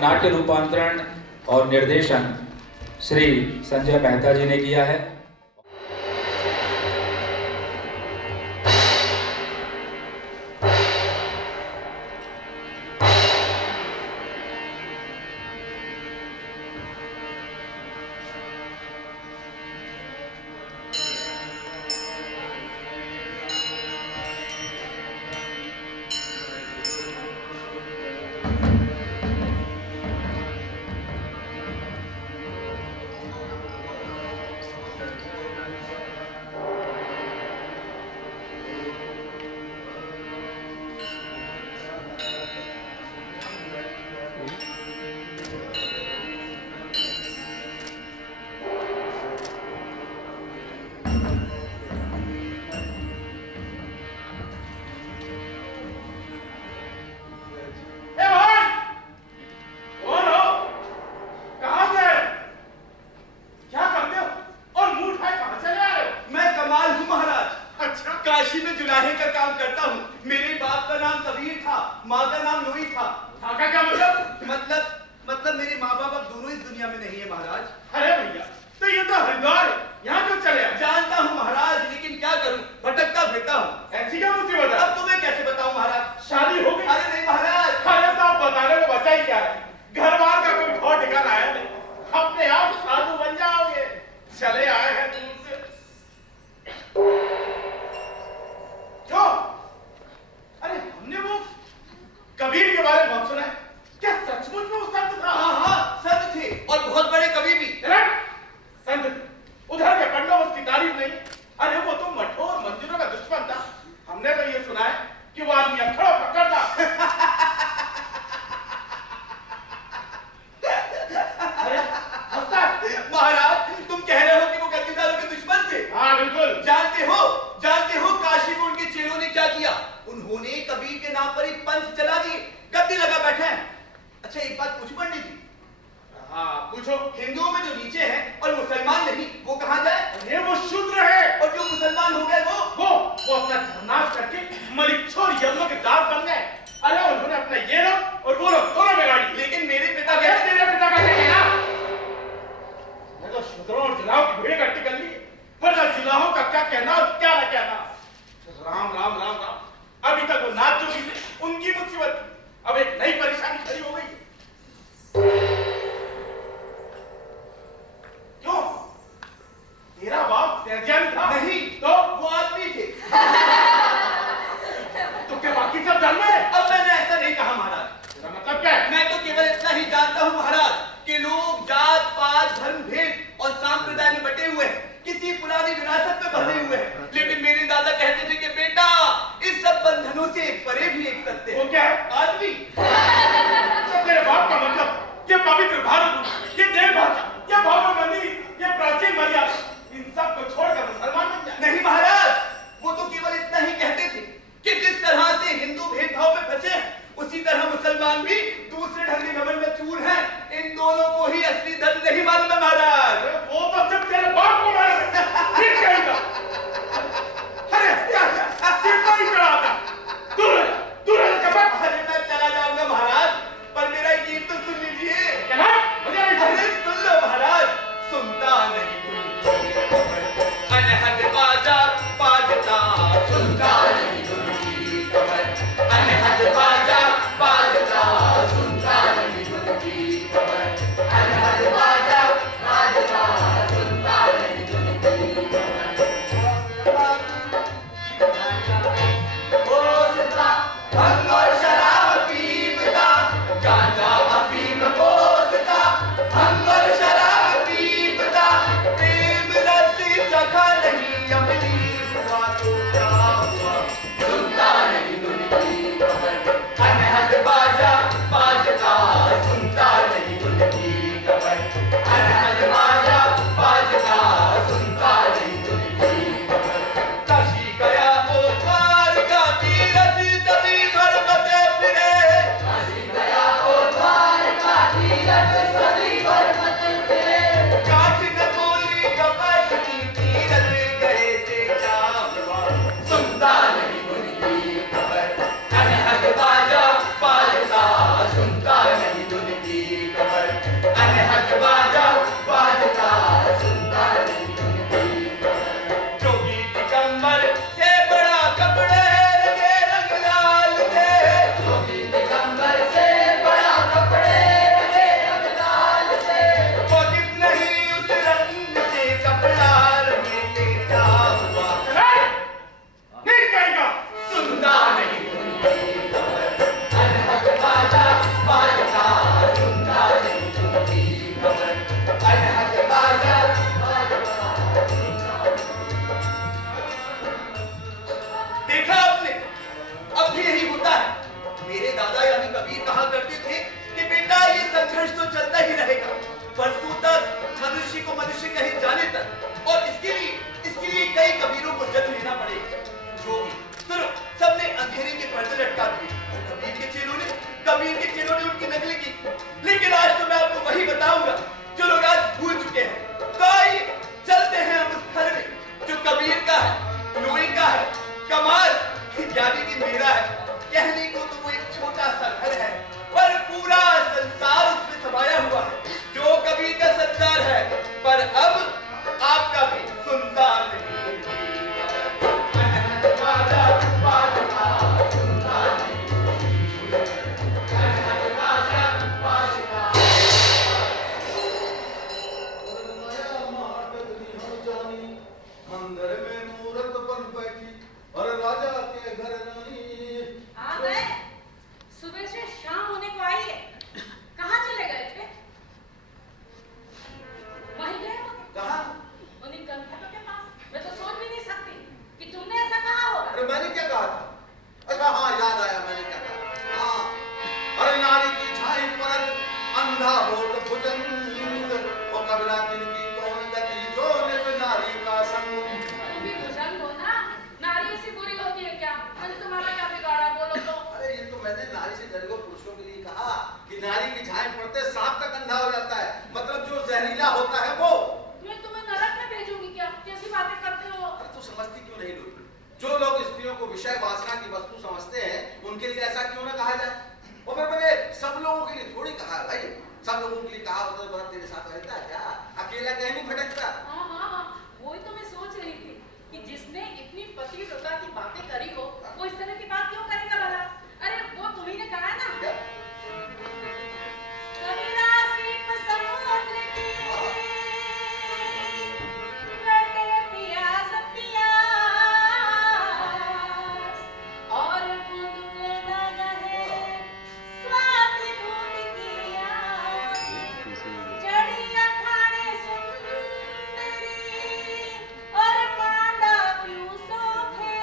नाट्य रूपांतरण और निर्देशन श्री संजय मेहता जी ने किया है। काशी में जुलाहे का काम करता हूँ। मेरे बाप का नाम कबीर था, माँ का नाम लोई था। का क्या मतलब मेरे माँ बाप अब दोनों इस दुनिया में नहीं है महाराज। अरे भैया, तो ये तो हरिद्वार है, यहाँ क्यों चले आए? जानता हूँ महाराज, लेकिन क्या करूँ, भटकता फिरता हूँ। ऐसी क्या मुसीबत है? अब तुम्हें कैसे बताऊँ महाराज? शादी हो गई? अरे नहीं महाराज। अरे तो आप बताने को बचा ही क्या है? घर बार का कोई ठौर ठिकाना है नहीं, अपने आप साधु बन जाओगे। चले आए हैं दूर से। क्यों? अरे हमने वो कबीर के बारे में बहुत सुना है। क्या सचमुच में वो संत था? हाँ, संत थे और बहुत बड़े कवि भी। संत उधर के पंडों उसकी तारीफ नहीं। अरे वो तो मठोर मंदिरों का दुश्मन था। हमने तो ये सुना है कि वो आदमी अखड़ों पकड़ता। अरे हंसता है। महाराज, तुम कह रहे हो कि वो गद्दीदारों के दुश्मन थे? हाँ बिल्कुल। जानते हो काशी में उनके चेलों ने क्या किया? उन्होंने कबीर के नाम पर एक पंथ चला दिए, गद्दी लगा बैठे हैं। अच्छा एक बात पूछूं पंडित जी? हाँ पूछो। हिंदुओं में जो नीचे हैं और मुसलमान नहीं, वो कहाँ जाए? अरे वो शूद्र है। और जो मुसलमान हो गए वो अपना धर्मनाश करके मलिच्छोर यज्ञों के दास बन गए। अरे उन्होंने अपना ये लोग और वो लोग दोनों बिगाड़ी। लेकिन मेरे पिता तेरे पिता का कहना मैं तो शूद्रों और जिलाओं की भीड़ इकट्ठी कर ली, वरना जिलाओं का क्या कहना और क्या न कहना। राम राम राम राम। अभी तक वो नाच जो थी उनकी मुसीबत थी, अब एक नई परेशानी खड़ी हो गई। क्यों? तेरा बाप सैजियन था? नहीं, तो वो आदमी थे। तो क्या बाकी सब जानना है? अब मैंने ऐसा नहीं कहा महाराज। तेरा मतलब क्या है? मैं तो केवल इतना ही जानता हूँ महाराज कि लोग जात पात धर्म भेद और सांप्रदाय में बटे हुए हैं, किसी पुरानी विरासत में बंधे हुए हैं। लेकिन मेरे दादा कहते थे कि बेटा इस सब बंधनों से परे भी एक सत्य है। वो क्या है? आदमी। तो तेरे बाप का मतलब ये पवित्र भारत, ये देव भाषा, ये भव्य मंदिर, ये प्राचीन मर्यादा, इन सब को छोड़कर मुसलमान बन जाए? नहीं महाराज, वो तो केवल इतना ही कहते थे कि जिस तरह से हिंदू भेदभाव में फंसे हैं, उसी तरह मुसलमान भी दूसरे ढंग के घमंड में चूर हैं। इन दोनों को ही असली धर्म नहीं मालूम है महाराज। वो तो सिर्फ तेरे बाप को मालूम है। फिर कहेगा अरे सिर पर ही चढ़ाता। दूर है कपट। अरे मैं चला जाऊंगा महाराज, पर मेरा गीत तो सुन लीजिए। क्या? मुझे नहीं अरे क्या अकेला कहीं नहीं भटकता। हाँ, वही तो मैं सोच रही थी कि जिसने इतनी पतिव्रता की बातें करी हो वो इस तरह की बात क्यों करेगा भला। अरे वो तुम्ही ने कहा है ना, क्या? कबीरा सीप समुद्र की रटे प्यास और बूंद में न रहे स्वाद बूंद की आस। जड़िया खाने सुंदरी और पांडा प्यूसो थे,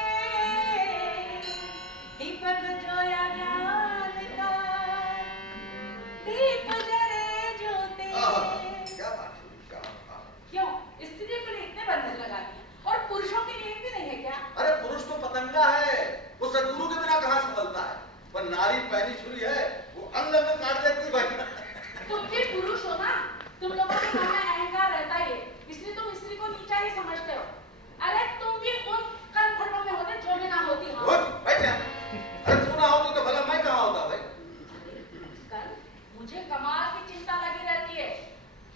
दीपक जोया ज्ञान का, दीप जरे ज्योति। क्या बात हुई, क्या बात। क्यों स्त्री के लिए इतने बंधन लगा दिए और पुरुषों के लिए भी नहीं है क्या? अरे पुरुष तो पतंगा है, वो सदगुरु के बिना कहाँ संभलता है। पर नारी पैनी छुरी है, वो अंग अंग काट देती भाई। तुम भी पुरुष हो ना, तुम लोगों के मन में अहंकार रहता ही है, इसलिए तुम स्त्री को नीचा ही समझते हो। अरे तुम भी उन कंफर्टों में होते जो मैं ना होती हूँ। बैठ जा। अरे तू ना होती तो भला मैं कहाँ होता भाई। कल मुझे कमाल की चिंता लगी रहती है।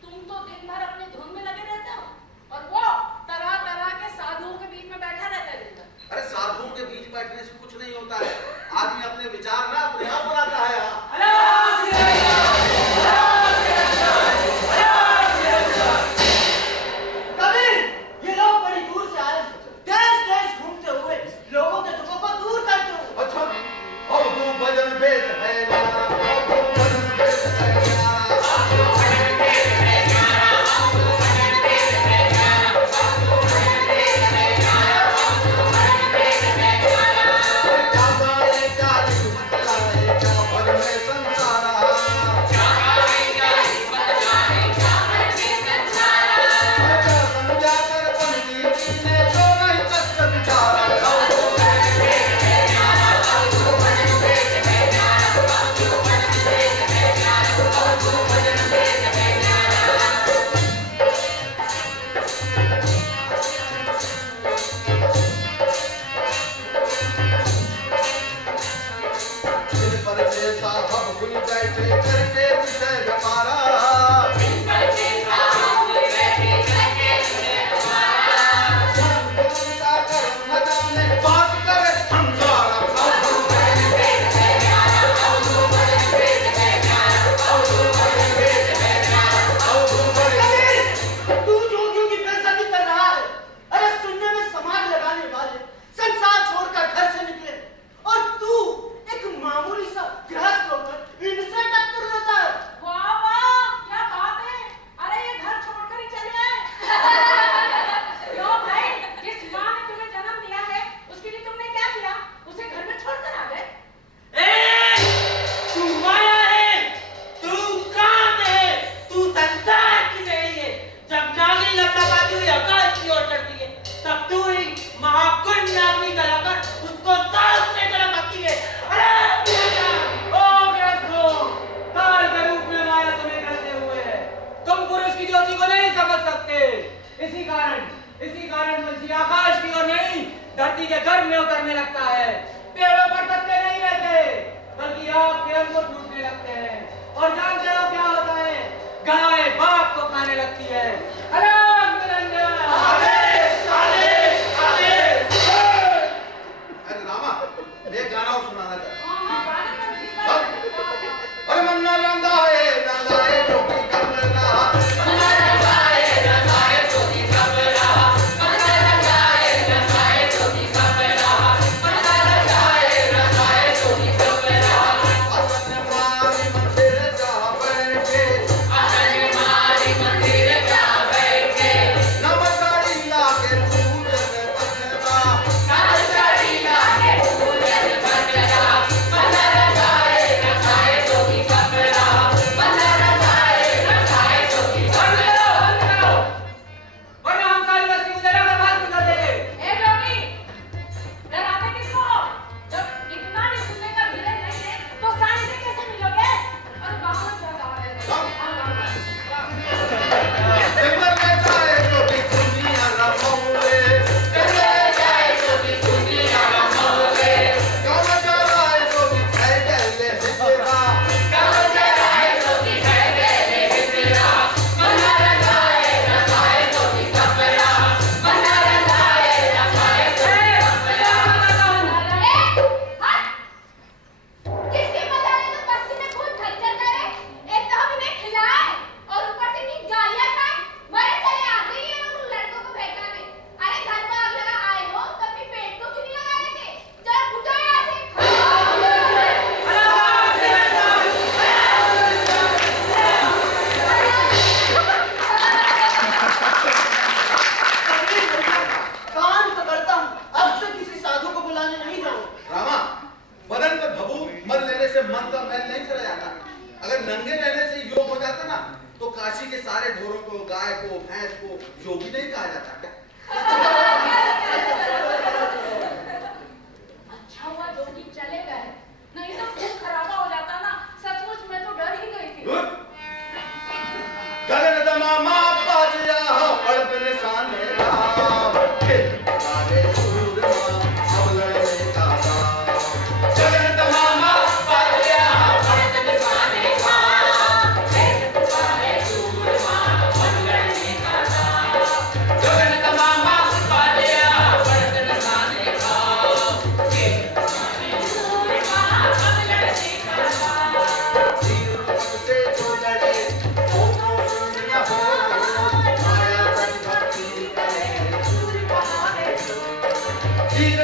तुम तो दिन भर अपने धुन में लगे रहते हो और वो तरह तरह के साधुओं के बीच में बैठा रहता है दिन भर। अरे साधुओं के बीच बैठने से कुछ नहीं होता है, आदमी अपने विचार ना अपने आप बनाता है। कबीर, ये लोग बड़ी दूर से आए, देश देश घूमते हुए लोगों के दुखों को दूर करते हुए। अच्छा, अब तू भजन भेद है यारा, अब तू भजन भेद है यारा। क्या गाएगा हिम्मत लाएगा भर में संसारा। अच्छा समझा कर पंडित जी ने जो नहीं तक बिचारा। दिल पर जैसा हम भूल बैठे करके विषय व्यापारा। का कर्म न जाने बात करे अंगारा। तू जोगियों की बेइज्जती कर रहा है। अरे सुनने में समाज लगाने वाले संसार छोड़कर घर से निकले और तू एक मामूली सा गृहस्थ होकर इनसे टक्कर लेता है। वाह वाह, क्या बात है। अरे ये घर छोड़कर ही चले आए। क्यों भाई, जिस माँ ने तुम्हें जन्म दिया है उसके लिए तुमने क्या किया? उसे घर में छोड़कर आ गए। तू माया है, तू काम है, तू संसार की नहीं है। जब नागिन लपलपाती हुई आकाश की ओर चढ़ती है, तब तू ही महाकुंड नागिनी कहलाकर उसको साफ से तड़पती है। अरे बेटा, ओ ग्रस्थो, काल के रूप में माया तुम्हें करते हुए है। तुम पुरुष की ज्योति को नहीं समझ सकते। इसी कारण मुझे आकाश की ओर नहीं, धरती के गर्भ में उतरने लगता है। पेड़ों पर पत्ते नहीं रहते, बल्कि आग के अंकुर टूटने लगते हैं। और जानते हो क्या होता है? गाय बाप को खाने लगती है। अलाम निरंजन। आदेश, आदेश, आदेश। अरे रामा, एक गाना और सुनाना चाहता हूँ। हाँ, गाने पर भी बात। अरे मन्ना रंगाए रंगाए जोगी कब रहा। मन्ना रंगाए रंगाए जोगी कब रहा। मन्ना रंगाए रंगाए जोगी कब रहा। मन्ना रंगाए रंगाए जोगी कब रहा। असन मारी मंदिर जा बैठे। असन मारी मंदिर को, गाय को, भैंस को योगी नहीं कहा जाता क्या? अच्छा हुआ जोगी चले गए, नहीं तो खूब खराबा हो जाता ना। सचमुच मैं तो डर ही गई थी। गगन दमामा बाजिया पड़प निशान राम, खेत सारे सूरमा अब लड़ने का दाव। गगन तमामा बाजिया पड़प निशान राम, खेत सारे सूरमा अब लड़ने का दाव। गगन तमामा बाजिया पड़प निशान राम, खेत सारे सूरमा अब लड़ने का दाव। तीर से जो लड़े वो सूर्य हो, माया तन भक्ति करे सूर्य बहाने सो। तीर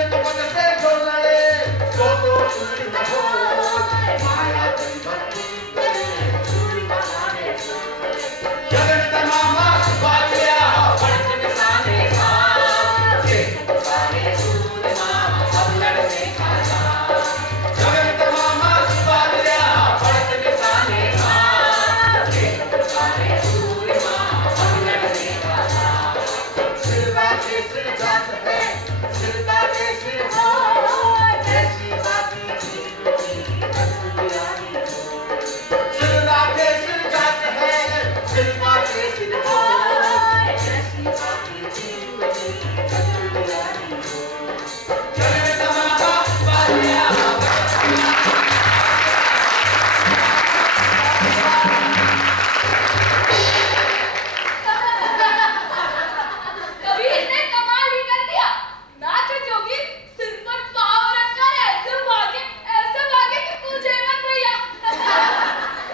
से जो लड़े वो सूर्य हो, माया तन भक्ति करे सूर्य बहाने सो। गगन तमामा बाजिया पड़प निशान राम, खेत सारे सूरमा अब लड़ने का दाव। गगन तमामा बाजिया पड़प निशान राम, खेत सारे सूरमा अब लड़ने का दाव। सिरवा के सिर जात है, सिरवा के सिर हो, ऐसी बातें की दुनियानी हो। सिरवा के सिर जात है, सिरवा के सिर हो, ऐसी बातें की दुनियानी हो। गगन तमामा बाजिया कबीर ने कमाल ही कर दिया। नाच जोगी सिर पर पाँव रखकर ऐसे भागे कि पूछे मत भैया।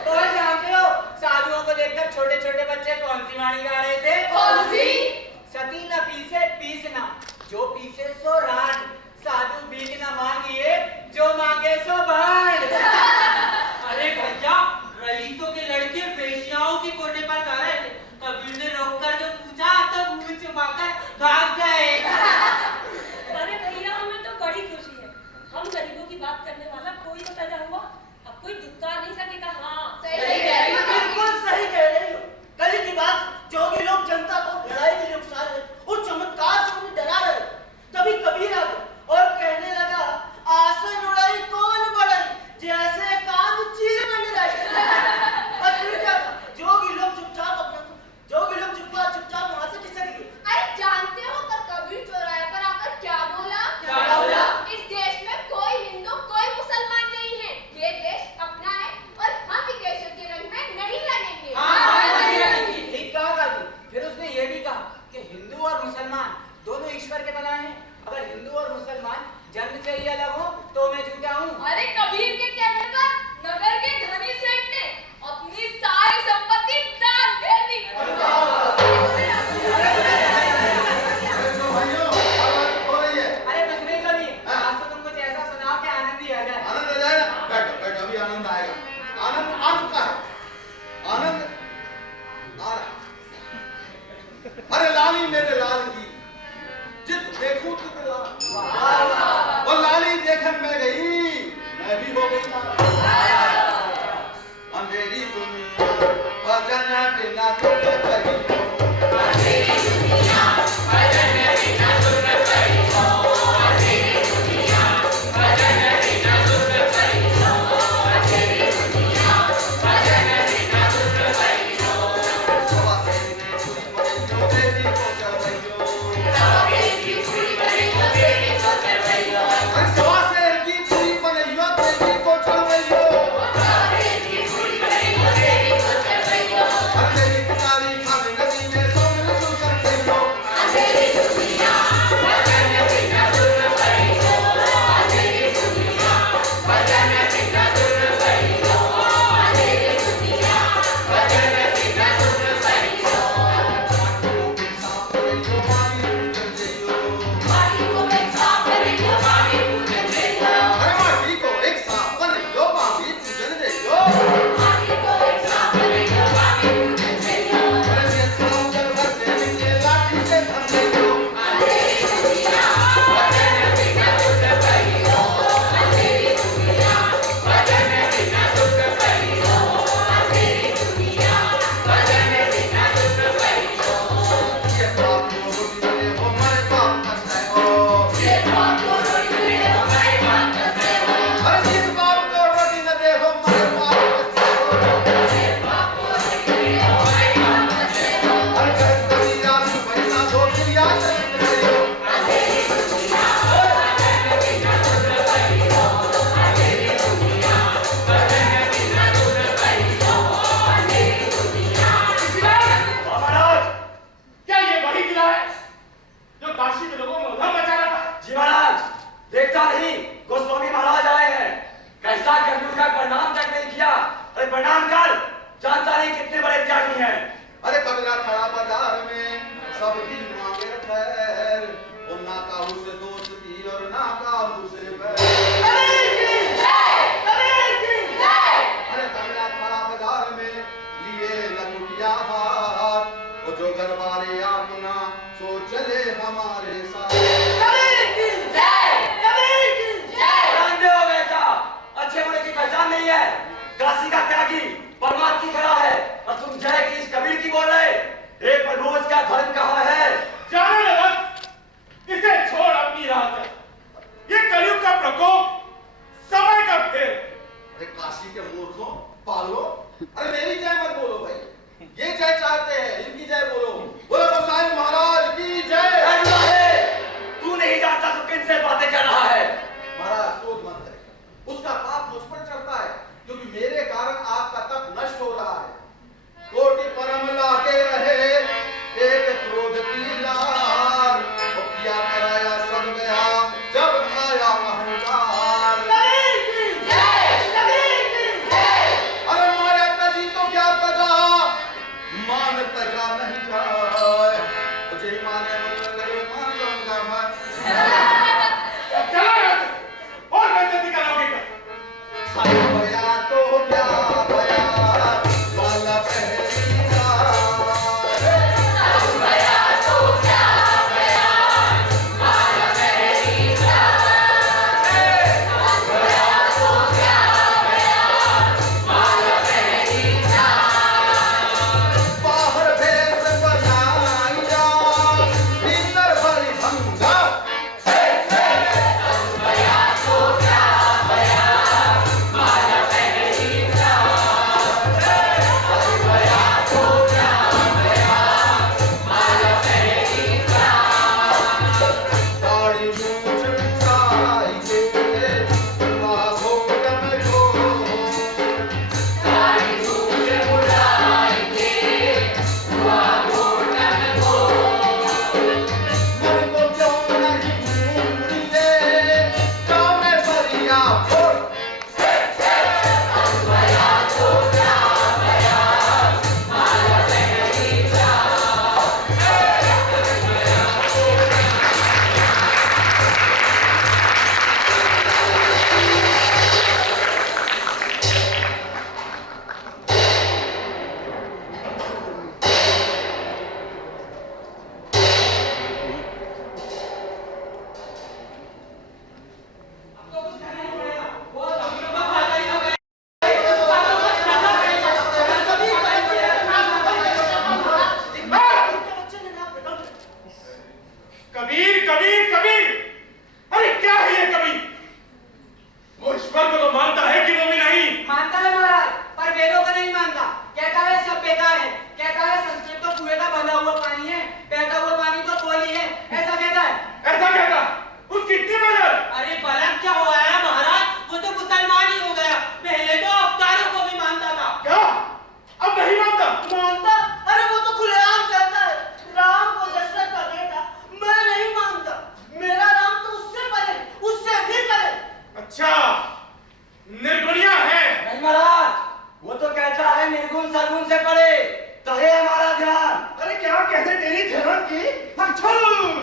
तो जानते हो साधुओं को देखकर छोटे छोटे बच्चे कौन सी वाणी गा रहे थे? कौन सी? सती न पीसे पीसना, जो पीसे सो रान, साधु भीख न मांगिए, जो मांगे सो भांड। अरे भैया, रईसों के लड़के वेश्याओं के कोने पर गा रहे थे। कबीर ने रोककर जो पूछा तो मुंह छुपाकर भाग गए। अरे भैया हमें तो बड़ी खुशी है, हम गरीबों की बात करने वाला कोई तो पैदा हुआ। अब कोई दुत्कार नहीं सकेगा। हाँ सही कह रही हो। बिल्कुल सही कह रही हो। कल की बात, जोगी लोग जनता को लड़ाई के लिए उकसा रहे और चमत्कार से उन्हें डरा रहे। तभी कबीर आ गया और कहने लगा, आसन उड़ाई कौन बढ़ई, जैसे कांद चीर बन रही। और फिर क्या था? जोगी लोग चुपचाप वहां से खिसक गए। अरे जानते हो कल कबीर चौराहे पर आकर क्या बोला? क्या बोला? इस देश में कोई हिंदू कोई मुसलमान नहीं है, ये देश अपना है और हम विदेशों के रंग में नहीं लगेंगे। ठीक कहा काजी। फिर उसने ये भी कहा कि हिंदू और मुसलमान दोनों ईश्वर के बनाए हैं। अगर हिंदू और मुसलमान जन्म से ही अलग हो तो मैं झूठा हूँ। अरे कबीर के कहने पर नगर के धनी सेठ ने अपनी सारी संपत्ति दान दे दी। तो भाइयों आवाज हो रही है, अरे कुछ नहीं कभी, आज तो तुम कुछ ऐसा सुनाओ कि आनंद ही आ जाए। आनंद आ जाएगा। बैठो बैठो, अभी आनंद आएगा। आनंद आ चुका है, आनंद आ रहा है। अरे लाली मेरे लाल की, जित देखूं तुझ लाल। वो लाली देखन में गई, मैं भी हो गई लाल। अंधेरी दुनिया भजन बिना तुझ कहीं हो। अंधेरी दुनिया भजन बिना सुर कहीं हो। अंधेरी दुनिया भजन बिना सुर कहीं हो। अंधेरी दुनिया भजन बिना सुर कहीं हो। सवा से की छुरी पड़ियो, देवी को चढ़इयो। सवारी की छुरी करियो, देवी को चढ़इयो। सवा से की छुरी पड़ियो, देवी को चढ़इयो। सवारी की छुरी करियो, देवी को चढ़इयो। अंधेरी पुकारी जो घर बारे अपना सो चले हमारे साथ। कबीर की जय, कबीर की जय। अंधे हो गए क्या? अच्छे बुरे की पहचान नहीं है? काशी का त्यागी परमात्मा की खड़ा है और तुम जय की इस कबीर की बोल रहे? हे प्रभु, इसका धर्म कहाँ है? जाने दे बस, इसे छोड़ अपनी राह चल। ये कलयुग का प्रकोप, समय का फेर। अरे काशी के मूर्खों, पागलों, अरे मेरी जय मत बोलो भाई, ये जय चाहते हैं, इनकी जय बोलो। बोलो गोसाई महाराज की जय। तू नहीं जानता तो किन से बातें कर रहा है? महाराज क्रोध मत करें, उसका पाप मुझ पर चढ़ता है क्योंकि मेरे कारण आपका तप नष्ट हो रहा है। कोटि परम लाके रहे एक क्रोध की लार, और किया कराया सब गया जब आया अहंकार। कबीर की जय, कबीर की जय। अरे माया तजी तो क्या तजा, मान तजा नहीं जाए, मुझे ही माने मन लगे मान जाऊंगा मैं। चला यहाँ से, और बेइज्जती कराओगे क्या? साई भया तो क्या भया, वाला पहली बार। बाहर भेष बनाया, भीतर भरी भंगा। दाढ़ी मूंछ मिटाई के, लाखों कम को। मन को क्यों नहीं ढूंढते, जाने परिया फोड़। कबीर, कबीर, कबीर। अरे क्या है ये कबीर? वो ईश्वर को तो मानता है कि वो भी नहीं। मानता है महाराज, पर वेदों का नहीं मानता। कहता है सब बेकार है, कहता है संस्कृत तो कुएं का बंधा हुआ पानी है, बहता हुआ पानी तो कोली है, ऐसा कहता है। ऐसा कहता, उसकी इतनी मदद। अरे बलक क्या हुआ है महाराज, वो तो मुसलमान ही हो गया। पहले तो अवतारों को भी मानता था। क्या? अब नहीं मानता? मानता? अरे वो तो खुलेआम कहता है, राम को दशरथ का बेटा। मैं नहीं मानता, मेरा राम तो उससे परे, उससे भी परे। अच्छा, निर्गुणिया है। नहीं महाराज, वो तो कहता है निर्गुण सरगुण से परे तहे हमारा ध्यान। अरे क्या कहते तेरी ध्यान की? अच्छा।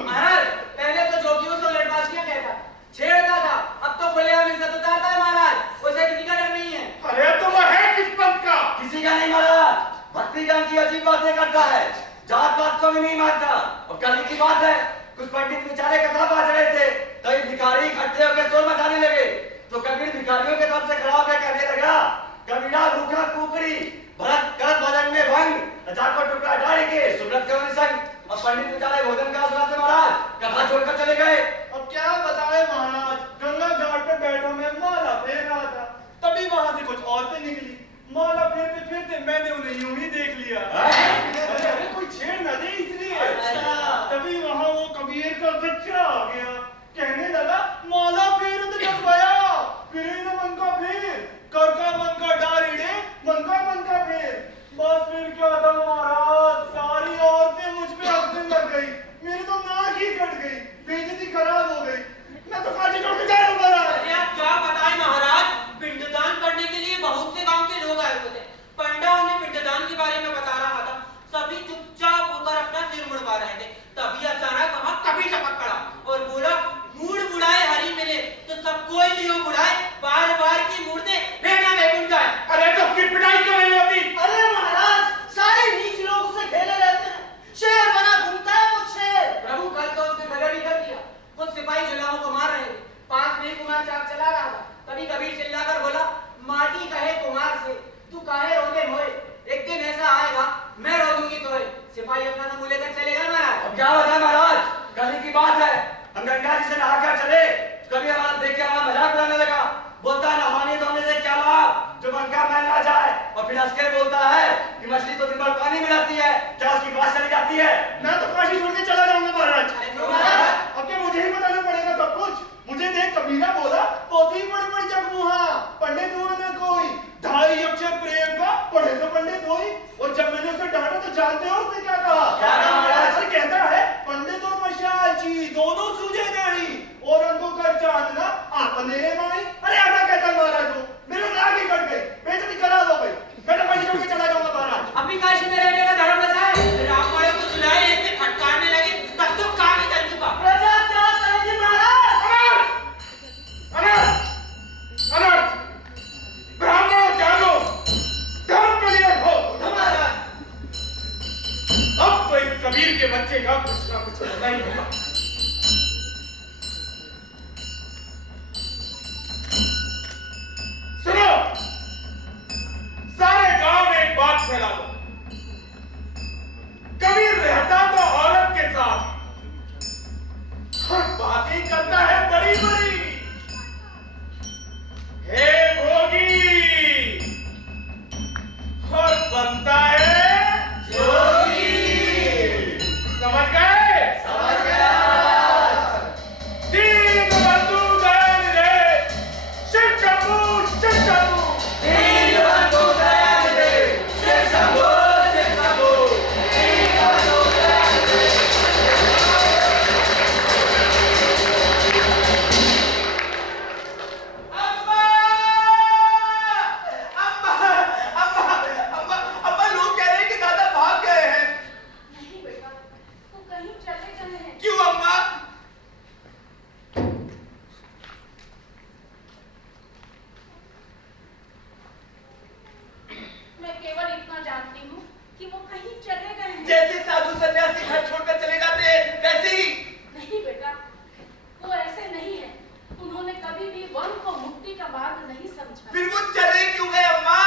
महाराज पहले तो जोगियों से लड़बाजियां कहता, छेड़ता था, अब तो खुलेआम इज्जत उतारता है महाराज। उसे किसी का डर नहीं है। अरे तो वो है किस पंथ का? किसी का नहीं महाराज, भक्ति ज्ञान की अजीब बातें करता है, जात पात को भी नहीं मानता। और कल की बात है, कुछ पंडित बेचारे कथा बाज रहे थे, तो एक भिखारी इकट्ठे होकर शोर मचाने लगे। तो कबीर भिखारियों के तरफ से खड़ा होकर कहने लगा, कबीरा भूखा कुकड़ी, भरत करत भजन में भंग, जाको टुकड़ा डाल के सुब्रत कवि संग। और पंडित बेचारे भोजन का सुनाते महाराज, कथा छोड़कर चले गए। अब क्या बताए महाराज, गंगा घाट पे बैठो में माला फेर रहा था, तभी वहां से कुछ औरतें निकली। माला फेरते फेरते मैंने उन्हें यूं ही देख लिया। अरे कोई छेड़ न दे इसलिए। तभी वहां वो कबीर का बच्चा आ गया, कहने लगा माला फेर तो जब गया, फिर न मन का फेर, कर का मन का डारिड़े, मन का फेर। बस फिर क्या था महाराज, सारी औरतें मुझ पे हंसने लग गई। तू लेकर चलेगा महाराज? अब क्या बताएं महाराज, कल ही की बात है, हम गंगा जी से नहाकर चले, कभी हमारा देख के हमारा मजाक उड़ाने लगा, बोलता है नहाने धोने से क्या लाभ, जो मन का मैल ना जाए, और फिर हंस के बोलता है कि मछली तो दिन भर पानी में रहती है, क्या उसकी बात चली जाती है? मैं तो काशी छोड़ के चला जाऊंगा महाराज। अरे क्यों महाराज? अब क्या मुझे ही बताना पड़ेगा सब कुछ? मुझे देख कबीरा बोला पोथी पढ़ पढ़ जग मुहा, पंडित हुआ न कोई, 2.5 अक्षर प्रेम का पढ़े तो पंडित होई। और जब मैंने उसे डांटा तो जानते हो उसने क्या कहा? क्या कहा महाराज? अरे कहता है पंडित और मशाल जी दोनों सूझे नहीं, और उनको कर चांदना आपने माई। अरे ऐसा कहता महाराज वो, मेरे नाक ही कट गई, बेइज्जती करा दो भाई, मैं तो काशी छोड़ के चला जाऊंगा महाराज। अभी काशी में रहने का धर्म बचा है? रामवाड़े को सुनाए ऐसे फटकारने लगे तब तो काम ही चल चुका। प्रजा क्या करेगी महाराज? अनर्थ! अनर्थ! ब्राह्मणों जानो, धर्म के लिए हो। अब तो इस कबीर के बच्चे का कुछ ना कुछ होना ही होगा। सुनो, सारे गांव में एक बात फैला दो, कबीर रहता तो औरत के साथ और बातें करता है बड़ी बड़ी। हे भोगी, और बनता है जोगी। समझ गए? समझ गया। दीन बंधु दयाल रे, शिव शंभू शिव शंभू। दीन बंधु दयाल रे, शिव शंभू शिव शंभू। दीन बंधु दयाल रे। अम्मा! अम्मा! अम्मा! अम्मा! अम्मा, लोग कह रहे हैं कि दादा भाग गए हैं। नहीं बेटा, वो कहीं चले गए हैं। क्यों अम्मा? मैं केवल इतना जानती हूँ कि वो कहीं चले गए हैं। जैसे साधु सन्यासी घर छोड़कर चले जाते हैं वैसे ही। नहीं बेटा, वो ऐसे नहीं है। उन्होंने कभी भी वन को मुक्ति का मार्ग नहीं समझा। फिर वो चले क्यों गए अम्मा?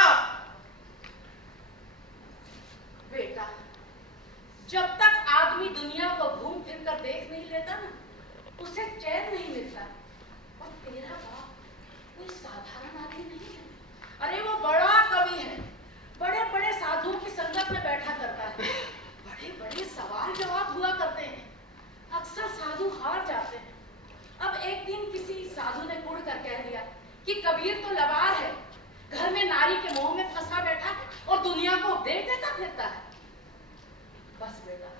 बेटा, जब तक आदमी दुनिया को घूम फिर कर देख नहीं लेता ना, उसे चैन नहीं मिलता। और तेरा बाप कोई साधारण आदमी नहीं है। अरे वो बड़ा कवि है, बड़े बड़े साधुओं की संगत में बैठा करता है, बड़े बड़े सवाल जवाब हुआ करते हैं, अक्सर साधु हार जाते हैं। अब एक दिन किसी साधु ने कुड़ कर कह दिया कि कबीर तो लबार है, घर में नारी के मोह में फंसा बैठा है और दुनिया को उपदेश देता फिरता है। बस बेटा,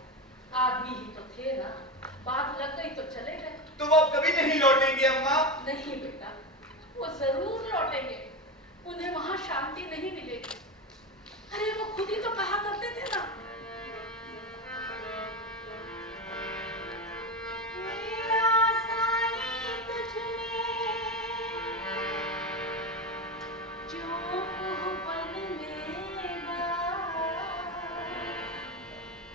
आदमी ही तो थे ना, बात लग गई तो चले गए। तो वो अब कभी नहीं लौटेंगे अम्मा। नहीं बेटा, वो जरूर लौटेंगे, उन्हें वहां शांति नहीं मिलेगी। अरे वो खुद ही तो कहा करते थे ना, मेरा साईं तुझमें जो पल में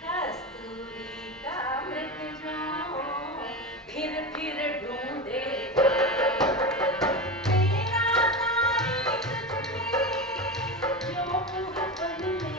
कस्तूरी का मृत जो फिर ढूंढे। मेरा साईं तुझमें जो पल में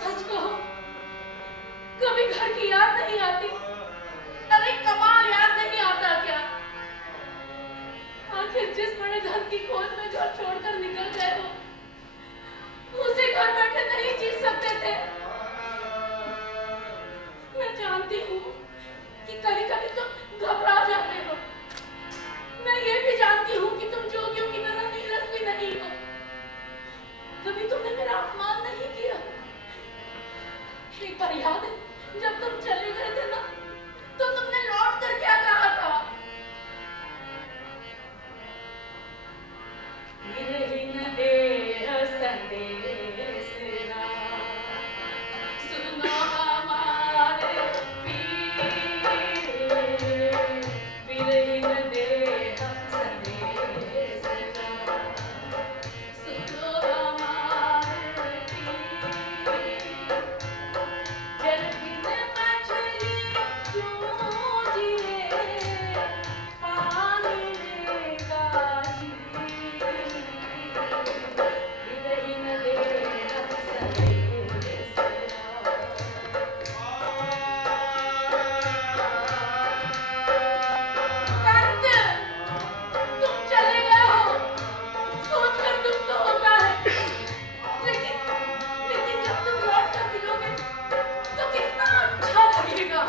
सच कहो, कभी घर की याद नहीं आती? अरे कमाल याद नहीं आता क्या? आखिर जिस बड़े घर की खोज में जो छोड़कर निकल गए हो, उसे घर बैठे नहीं जी सकते थे? मैं जानती हूँ कि कभी-कभी तुम घबरा जाते हो। मैं ये भी जानती हूँ कि तुम जोगियों की तरह नीरस भी नहीं हो। कभी तुमने मेरा अपमान नहीं किया। एक बार याद है, जब तुम चले गए थे ना, तो तुमने लौट कर क्या कहा था? विरहीन देह संदेश सुनो हमारे पीर, विरहीन देह संदेश सुनो हमारे पीर, जल बिन मछली क्यों जिए, पानी में काजी, विरहीन देह संदेश कंद, तुम चले गए हो, सोचकर दुख तो होता है, लेकिन जब तुम लौट कर मिलोगे, तो कितना अच्छा लगेगा।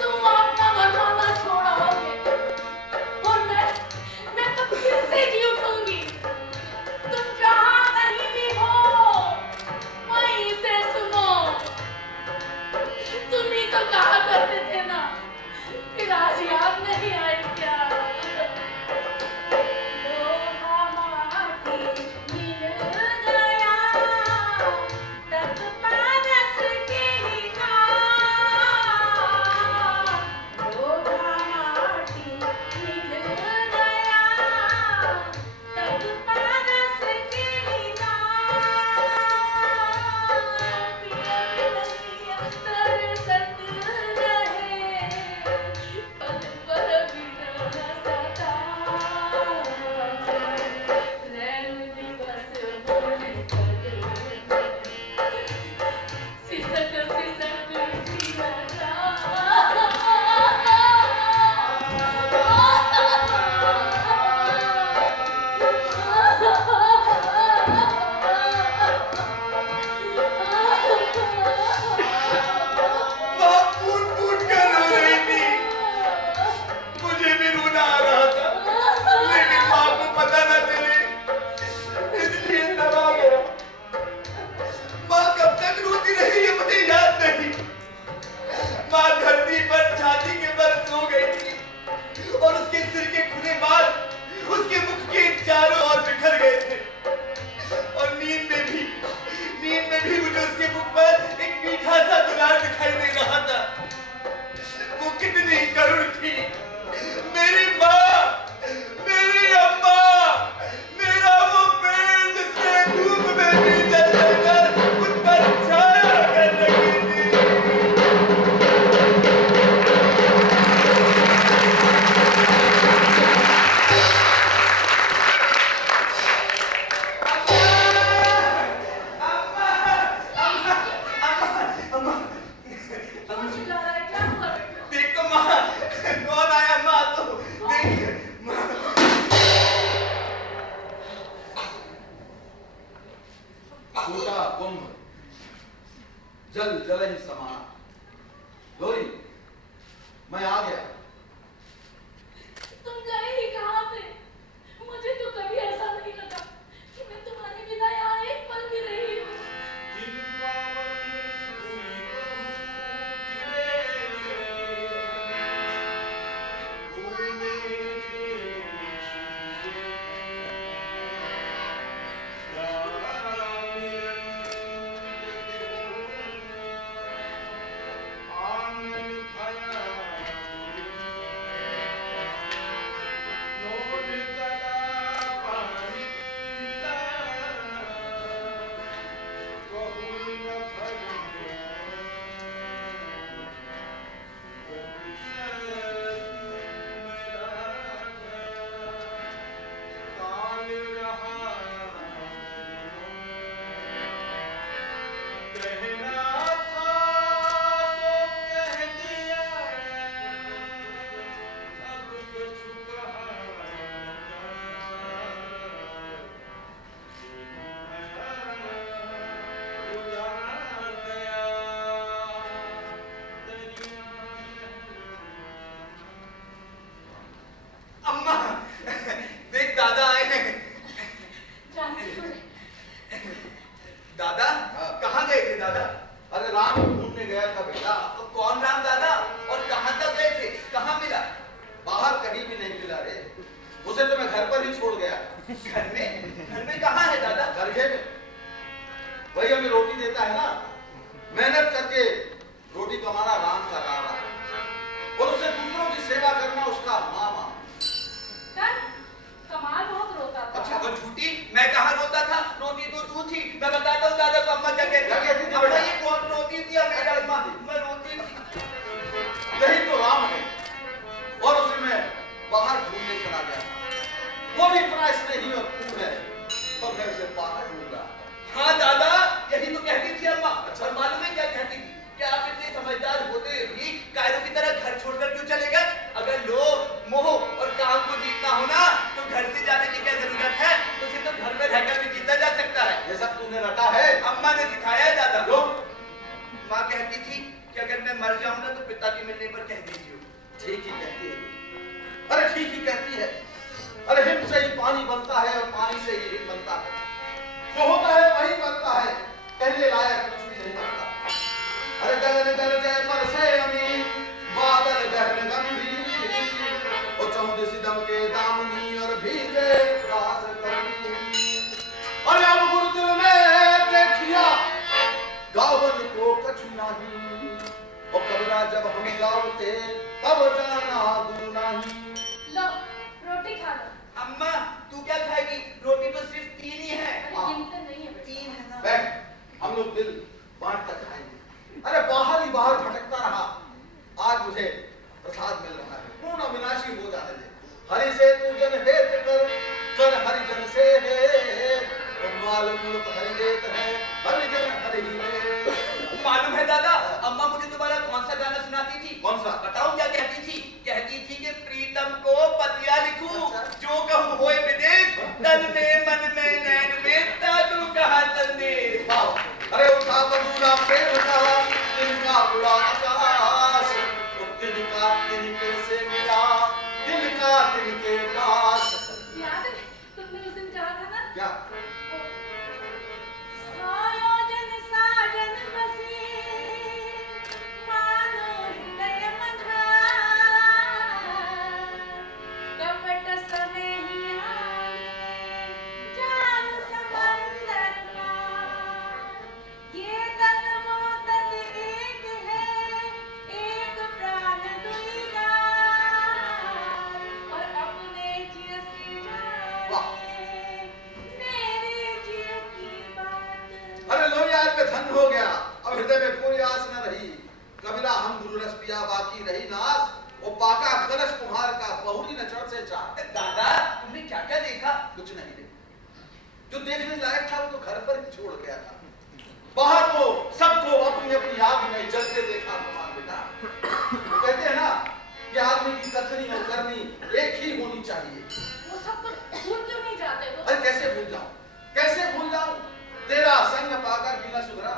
तुम अपना भरमाना छोड़ाओगे, और मैं तो फिर से जी उठूंगी। तुम जहाँ कहीं भी हो, वहीं से सुनो। तुम ही तो कहा करते थे ना, फिर आज याद नहीं आई क्या? लोहा माटी मिल गया, तब पारस के ही नाम। लोहा माटी मिल गया, तब पारस के ही नाम। पिया बिलखिया तरसत रहे, पल पर बिरह सता। रैन दिवस मोर तल में, सिसक सिसक जिया माँ फूट फूट कर रो रही थी। मुझे भी रोना आ रहा था, लेकिन माँ को पता न चले, इसलिए दबा गया। माँ कब तक रोती रही है मुझे याद नहीं। माँ धरती पर छाती के बल सो गई थी, और उसके सिर के खुले बाल उसके मुख के चारों ओर बिखर गए थे। और नींद में भी मुझे उसके मुख पर एक मीठा सा दुलार दिखाई दे रहा था। वो कितनी करुण थी, मेरी माँ, मेरी अम्मा, मेरा वो पेड़ जिसने धूप में भी जल जलकर मुझ पर छाया कर रखी थी। क्यों चिल्ला रहा है? क्या हुआ बेटा? देख तो माँ, कौन आया माँ तो देख माँ। छोटा कुंभ जल जल ही समाना। लोरी, मैं आ गया। तुम गए ही कहाँ थे? मुझे तो कभी ऐसा नहीं लगा कि मैं तुम्हारे बिना यहाँ एक पल भी रही हूँ। आनंद भया गया था बेटा। तो कौन राम दादा और कहां तक गए थे, कहां मिला? बाहर कहीं भी नहीं मिला रे, उसे तो मैं घर पर ही छोड़ गया। घर में कहां है दादा? दरगाह में। वही हमें रोटी देता है ना, मेहनत करके रोटी कमाना राम का रारा और उससे दूसरों की सेवा करना उसका मामा। कमाल बहुत रोता था। अच्छा तो झूठी, मैं कहां रोता था? रोती तो तू थी। मैं बताता हूँ दादा को अम्मा क्या कहती थी। अम्मा ये कौन रोती थी? मेरा अम्मा, मैं रोती थी। यही तो राम है। और उसे मैं बाहर घूमने चला गया, वो भी इतना स्नेही और खूब है, तो मैं उसे बाहर ढूंढ रहा। हाँ दादा, यही तो कहती थी अम्मा। और मालूम है क्या कहती थी? क्या आप इतने समझदार होते भी कायरों की तरह घर छोड़कर क्यों चले गए? अगर लोभ मोह और काम को जीतना हो ना, तो घर से जाने की क्या जरूरत है? उसे तो घर में रहकर भी जीता जा सकता है। ये सब तूने रटा है? अम्मा ने सिखाया है दादा को। लोग माँ कहती थी कि अगर मैं मर जाऊं ना तो पिता के मिलने पर कह दीजिए। ठीक ही कहती है। अरे ठीक ही कहती है। अरे हिम से ही पानी बनता है और पानी से ही हिम बनता है। जो होता है वही बनता है, कहने लायक कुछ भी नहीं बनता। अरे गगन गरजे बरसे अमी, बादल गहन गंभीर, और चौदह सितम के दामनी और भीगे रास करी। अरे अब गुरुदिल में देखिया गावन को कछु नहीं, और कबरा जब हम गावते तब जाना दू नहीं। लो रोटी खा लो। अम्मा तू क्या खाएगी? रोटी तो सिर्फ 3 ही है। अरे गिनते नहीं है बेटा। 3 है ना। बैठ, हम लोग दिल बांट कर खाएंगे। अरे बाहर ही बाहर भटकता रहा, आज मुझे प्रसाद मिल रहा है। पूर्ण अविनाशी हो जाने दे। हरि से तू जन हेत कर, कर हरिजन से है, और माल मुल्क हरि देत है, हरिजन हरि ले। मालूम है दादा, अम्मा मुझे तुम्हारा कौन सा गाना सुनाती थी? कौन सा? बताऊं क्या कहती थी? कहती थी कि प्रीतम को पतिया लिखूं, जो कहूं होए विदेश, तन में मन में नैन में तालू कहा संदेश। अरे उठा बबूला प्रेम का, तिनका बुरा आकाश, तिनका तिनके से मिला, तिनका तिनके पास। याद है तुमने उस दिन कहा था ना? क्या? सायोजन साजन बसे, मानो हृदय मधार, कपट सनेहिया जान समंदर पार। ये तन वो तन एक है, एक प्राण दुई गार, और अपने जिय से जाने मेरे जिय की बात। अरे लो यार पे धन हो गया, अब हृदय में कोई आस न रही। कबीरा हम गुरु रस पिया बाकी रही नास, वो पाका कलश कुम्हार का बहुरी न चढ़ से चाह। दादा तुमने क्या क्या देखा? कुछ नहीं रे, जो देखने लायक था वो तो घर पर ही छोड़ गया था। बाहर तो सबको अपनी अपनी आग में जलते देखा भगवान बेटा। वो कहते हैं ना कि आदमी की कथनी और करनी एक ही होनी चाहिए। वो सब कुछ भूल क्यों नहीं जाते हो? अरे कैसे भूल जाऊं, कैसे भूल जाऊं? तेरा संग पाकर भी न सुधरा।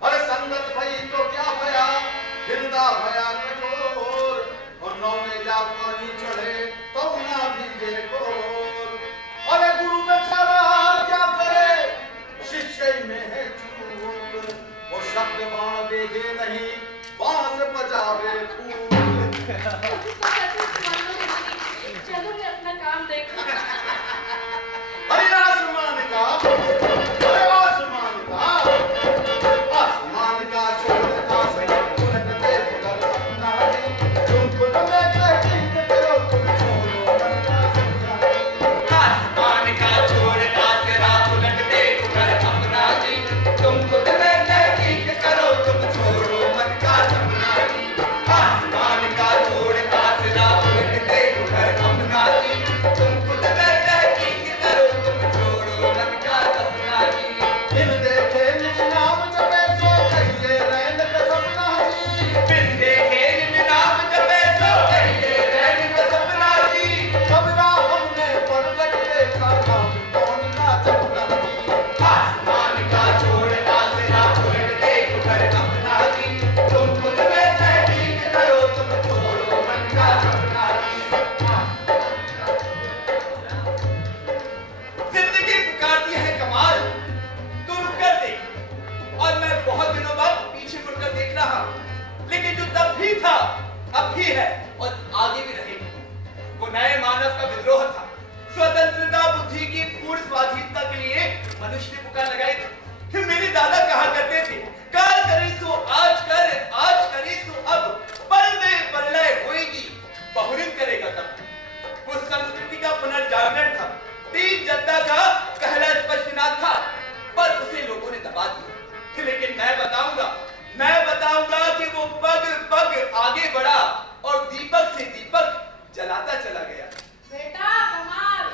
अरे संगत भई तो क्या भया, हृदय भया कठोर, और नौ में जा पानी चढ़े तो ना भीगे गोर। अरे गुरु बेचारा क्या करे, शिष्य में है चूक, वो शब्द बाण देगे नहीं, बांस बजावे फूल। चलो मैं अपना काम देखूं। अरे आसमान का, अरे आसमान का, आसमान का छोड़ता सही उलट दे उधर अपना ही, जो खुद में कहती कि करो तुम छोड़ो मन का सही। आसमान का छोड़ता सिरा उलट दे उधर अपना जी, तुम खुद में तहकीक करो, तुम छोड़ो मन का सपना जी। आसमान का छोड़ता सिरा अब भी है और आगे भी रहेगा। वो नए मानव का विद्रोह था। स्वतंत्रता बुद्धि की पूर्ण स्वाधीनता के लिए मनुष्य ने पुकार लगाई थी। मेरे दादा कहा करते थे, काल करे सो आज कर, आज करे सो अब, पल में प्रलय होएगी, बहुरिन करेगा तब। वो संस्कृति का पुनर्जागरण था। तीन जनता का कहना स्पष्टनाथ था, पर उसे लोगों ने दबा दिया। लेकिन मैं बताऊंगा कि वो पग पग आगे बढ़ा और दीपक से दीपक जलाता चला गया। बेटा कमाल,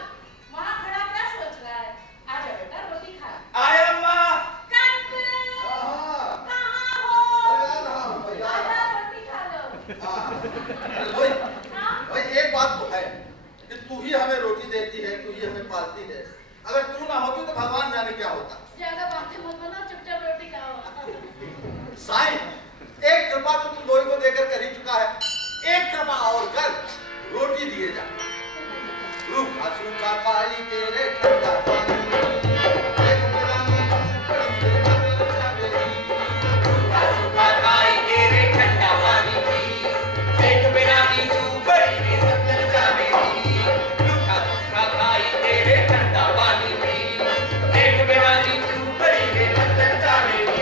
वहाँ खड़ा क्या सोच रहा है? आजा बेटा, रोटी खा। आया माँ। कंत, हाँ। कहाँ हो? अरे आ रहा हूँ भैया। आजा, रोटी खा लो। अरे लोई, हाँ? भाई एक बात तो है कि तू ही हमें रोटी देती है, तू ही हमें पालती है। अगर तू ना होती तो भगवान जाने क्या होता। ज्यादा बातें मत बनाओ, चुपचाप रोटी खाओ। साईं, एक कृपा तो तू लोई को देकर कर ही चुका है, एक कृपा और कर, रोटी दिए जा। रूखा सूखा खाई तेरे ठंडा पानी, एक बिरानी बड़ी तेरे चाबेरी। रूखा सूखा खाई तेरे ठंडा पानी पी, एक बिरानी तू बड़ी रे सत्तर चाबेरी। रूखा सूखा खाई तेरे ठंडा पानी पी, एक बिरानी तू बड़ी रे सत्तर चाबेरी।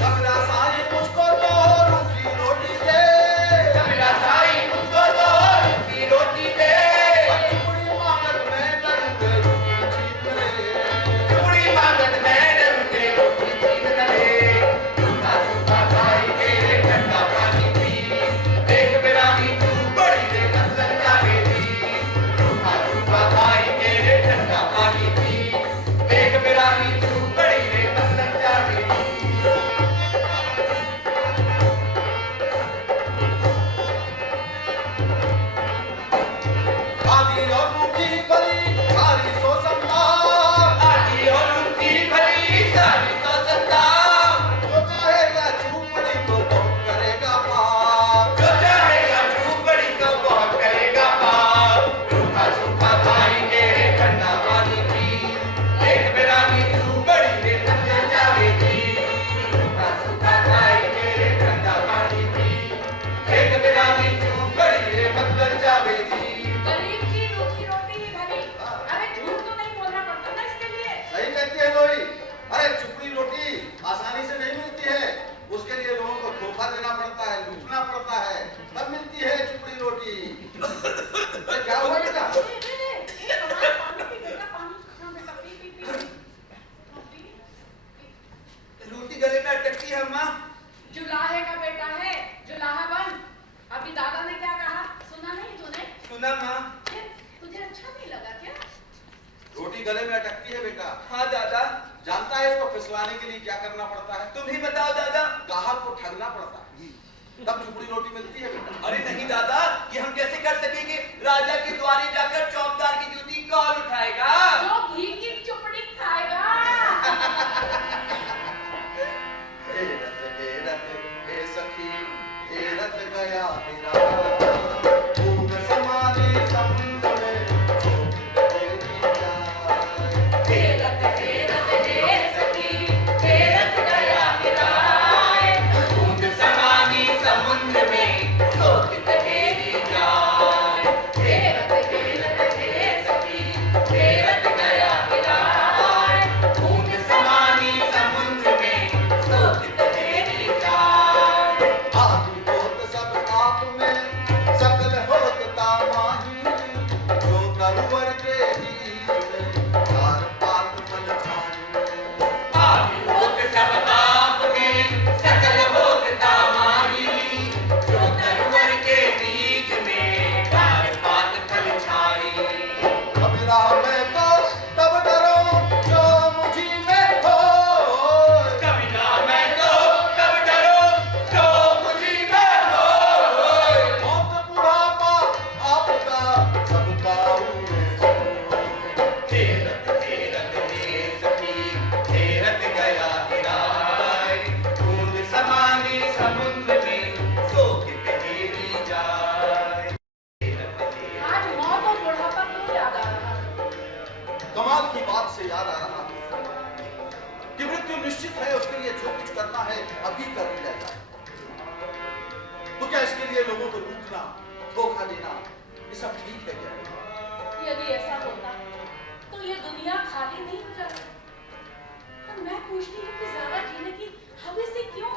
कबीरा साईं मुझको तो रूखी रोटी दे, कबीरा साईं मुझको तो रूखी रोटी दे। चुपड़ी मांगत में डरूंगे रूखी छीन ले। चूड़ी मांगत में डरूंगे रोटी छीन ले। रूखा सूखा खाई तेरे ठंडा पानी पी, एक बिरानी तू बड़ी रे सत्तर चाबेरी। रूखा सूखा खाई तेरे ठंडा पानी पी, एक बिरानी तू बड़ी रे सत्तर चाबेरी। आधी और रूखी गली सारी सो समता, आधी और रूखी भली सारी सौ सत्ता। जो चाहेगा झूपड़ी तो बहुत करेगा पाप। जो चाहेगा झूपड़ी तो बहुत करेगा पाप। रूखा सूखा खाई तेरे ठंडा पानी पी, एक बिरानी तू बड़ी रे सत्तर चाबेरी। रूखा सूखा खाई तेरे ठंडा पानी पी, एक बिरानी तू बड़ी रे सत्तर चाबेरी। गरीब की रूखी रोटी ही भली। अरे झूठ तो नहीं बोलना पड़ता ना इसके लिए। सही कहती है लोई। अरे चुपड़ी रोटी आसानी से नहीं मिलती है, उसके लिए लोगों को धोखा देना पड़ता है, लूटना पड़ता है, तब मिलती है चुपड़ी रोटी। अरे क्या हुआ बेटा? ये हमारा पानी पी बेटा, पानी। हाँ बेटा, पी पी पी। हाँ, पी, पी। रोटी गले में अटकती है अम्मा। जुलाहे का बेटा है, जुलाहा बन। अभी दादा ने क्या कहा, सुना नहीं तूने? सुना माँ। फिर तुझे अच्छा नहीं लगा क्या? रोटी गले में अटकती है बेटा। हाँ दादा। जानता है इसको फिसलाने के लिए क्या करना पड़ता है? तुम ही बताओ दादा। ग्राहक को ठगना पड़ता है, तब चुपड़ी रोटी मिलती है बेटा। अरे नहीं दादा, ये हम कैसे कर सकेंगे? राजा के द्वारे जाकर चौकीदार की ड्यूटी कौन उठाएगा? जो घी की चुपड़ी खाएगा। हे सखी, हे रत गया मेरा, खून समाने समुद्र में छोड़ तेरी जाए। हेरत हे सखी, हेरत गया हिराए। बूंद समानी समुद्र में सोख तहेरी जाए। हेरत हे सखी, हेरत गया हिराए। बूंद समानी समुद्र में सोख तहेरी जाए। आदि होत सब आप में, सकल होत तामाही, जो नरवर के बीच में चार पात फल खाए। आदि होत सब आप में, सकल होत तामाही, जो तरवर के बीच में चार पात फल छाई। कबीरा मैं तो तब डरो जो मुझी में हो, कबीरा मैं तो तब डरो जो मुझी में हो। मौत बुढ़ापा आपदा सबका हुए सो। तेरत तेरत हे सखी, तेरत गया हिराए। बूंद समानी समुद्र में सोख तहेरी जाए। तेरत तेरत आज मौत और बुढ़ापा क्यों याद आ रहा? कमाल की बात से याद आ रहा है, कि मृत्यु निश्चित है, उसके लिए जो कुछ करना है अभी कर लिया जाए। तो क्या इसके लिए लोगों को लूटना, धोखा देना, ये सब ठीक है क्या? यदि ऐसा होता तो ये दुनिया खाली नहीं हो जाती। पर मैं पूछती हूँ कि ज्यादा जीने की हवस से क्यों?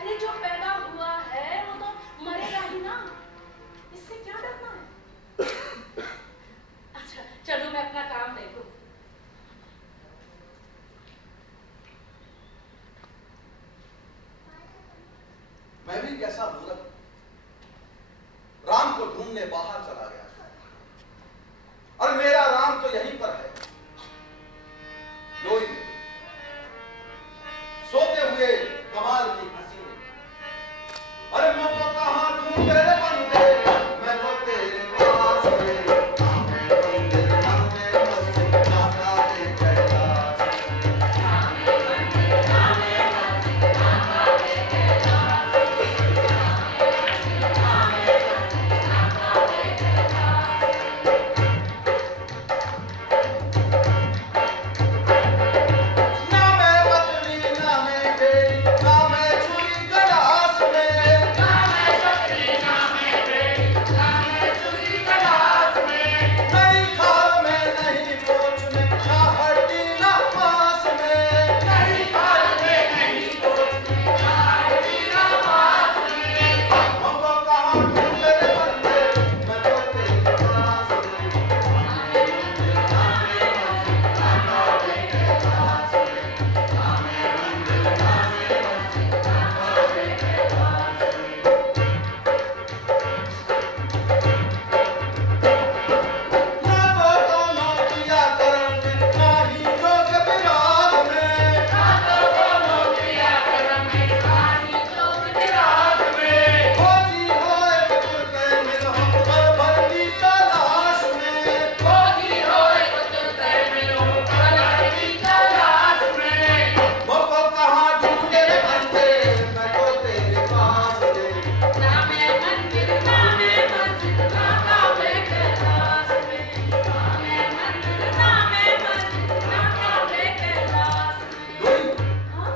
अरे जो पैदा हुआ है वो तो मरेगा ही ना, इससे क्या डरना है? अच्छा चलो मैं अपना काम देखूं। मैं भी कैसा मूर्ख, राम को ढूंढने बाहर चला गया और मेरा राम तो यहीं पर है, लोई में, सोते हुए कमाल की हंसी में। अरे मैं तो कहां ढूंढे रे बंदे, मैं तो तेरे पास में, नामे बंदे नामे मस्जिद नाका दे कैलाश, नामे बंदे नामे मस्जिद नाका दे कैलाश, नामे बंदे नाका दे कैलाश। ना मैं पत्नी ना मैं बेटी ना मैं छुई गलास में, ना मैं पत्नी ना मैं बेटी ना मैं छुई गलास में, नहीं खाल में नहीं पोछ में ना हड्डी ना मांस में, नहीं खाल में नहीं पोछ में ना हड्डी ना मांस में। हमको कहां ढूंढे रे बंदे, मैं तो तेरे पास में, नामे बंदे नामे मस्जिद नाका दे कैलाश में, नामे बंदे नामे मस्जिद नाका दे कैलाश में। ना तो दोनों किया कर्म में, ना ही जोग विराग में, ना तो दोनों किया कर्म में, ना ही जोग विराग में। खोजी होए पुत्र के मिलो पल भर की तलाश में, खोजी होए पुत्र के मिलो पल भर की तलाश में। मुझको कहां ढूंढे रे बंदे, मैं तो तेरे पास में, नामे मंदिर नामे मस्जिद नाका दे कैलाश में, नामे मंदिर नामे मस्जिद नाका दे कैलाश में। हाँ?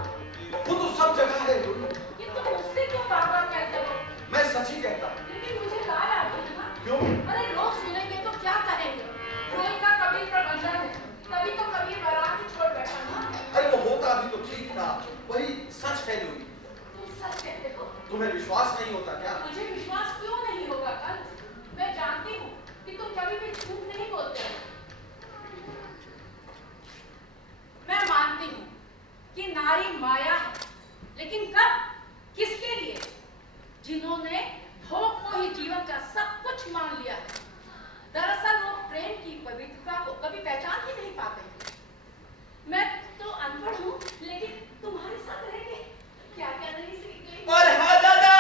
वो तो सब जगह है लोई। ये तुम मुझसे क्यों बार-बार कहते हो? मैं सच ही कहता हूँ। लेकिन मुझे गाल आती है ना। क्यों? अरे लोग सुनेंगे तो क्या कहेंगे? रोई का कबीर प्रबंधन है, तभी तो कबीर बारात ही छोड़ बैठा ना। अरे वो होता भी तो ठीक था, वही सच है लोई। तुम सच कहते हो। तुम्हें विश्वास नहीं होता क्या? मुझे विश्वास क्यों नहीं होगा कल? मैं जानती हूँ कि तुम कभी भी झूठ नहीं बोलते हो। मैं मानती हूँ कि नारी माया है, लेकिन कब? किसके लिए? जिन्होंने भोग को ही जीवन का सब कुछ मान लिया है। दरअसल वो प्रेम की पवित्रता को कभी पहचान ही नहीं पाते। मैं तो अनपढ़ हूँ, लेकिन तुम्हारे साथ रह के क्या क्या नहीं सीख गई। और हाँ दादा,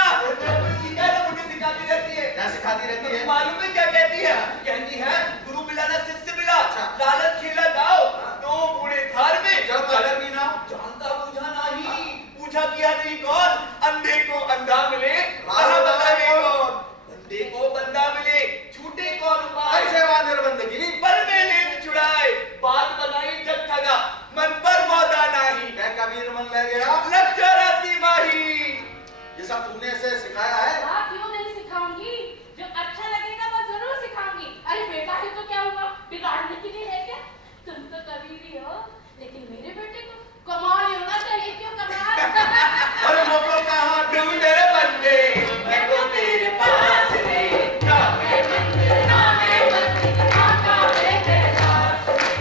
सीखा है ना, मुझे सिखाती रहती है। क्या सिखाती रहती है? मालूम है क्या कहती है? कहती है गुरु मिला ना शिष्य मिला, लालच खेला दाव, नो बूढ़े धार में। जब कदर की ना जानता बूझा नहीं, पूछा किया नहीं कौन, अंधे को अंधा मिले, राह राह बताए बताए कौन? कौन, बंदे को बंदा मिले, झूठे कौन उपाय, ऐसे वादर बंदगी पल में लेन छुड़ाए, बात बनाई जग ठगा, मन पर मौदा नहीं, क्या कबीर मन ले गया? लग चौरासी माही। ये सब तुमने ऐसे सिखाया है? बात क्यों नहीं सिखाऊंगी? जो अच्छा लगेगा वो जरूर सिखाऊंगी। अरे बेटा है तो क्या हुआ? बिगाड़ने के लिए है क्या? तुम तो कबीर ही हो, लेकिन मेरे बेटे को कमाल ही होना चाहिए। क्यों कमाल? अरे मुझको कहां ढूंढे रे बंदे, मैं तो तेरे पास रे, नामे मंदिर नामे मस्जिद नाका दे कैलाश में,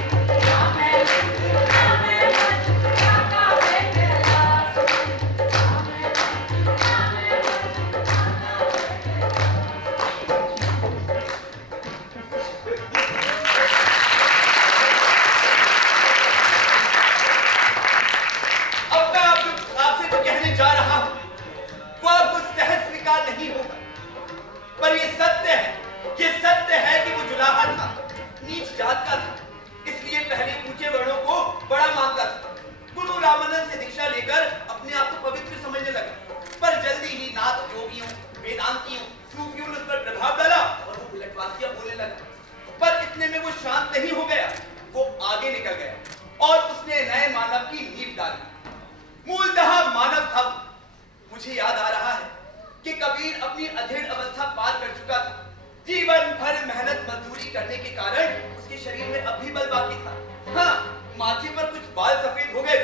नामे मंदिर नामे मस्जिद नाका दे कैलाश में, नामे मंदिर नामे मस्जिद नाका दे कैलाश। अब मैं आपसे जो कहने जा रहा हूं वो आपको सहज स्वीकार नहीं होगा, पर ये सत्य है कि वो जुलाहा था, नीच जात का था, इसलिए पहले ऊंचे वर्णों को बड़ा मानता था। गुरु रामानंद से दीक्षा लेकर अपने आप को पवित्र समझने लगा, पर जल्दी ही नाथ योगियों, वेदांतियों, सूफियों ने उस पर प्रभाव डाला और वो उलटवासियां बोलने लगा। पर इतने में वो शांत नहीं हो गया, वो आगे निकल गया। और उसने नए मानव की नींव डाली। मूलतः मानव था। मुझे याद आ रहा है कि कबीर अपनी अधेड़ अवस्था पार कर चुका था। जीवन भर मेहनत मजदूरी करने के कारण उसके शरीर में अब भी बल बाकी था। हाँ, माथे पर कुछ बाल सफेद हो गए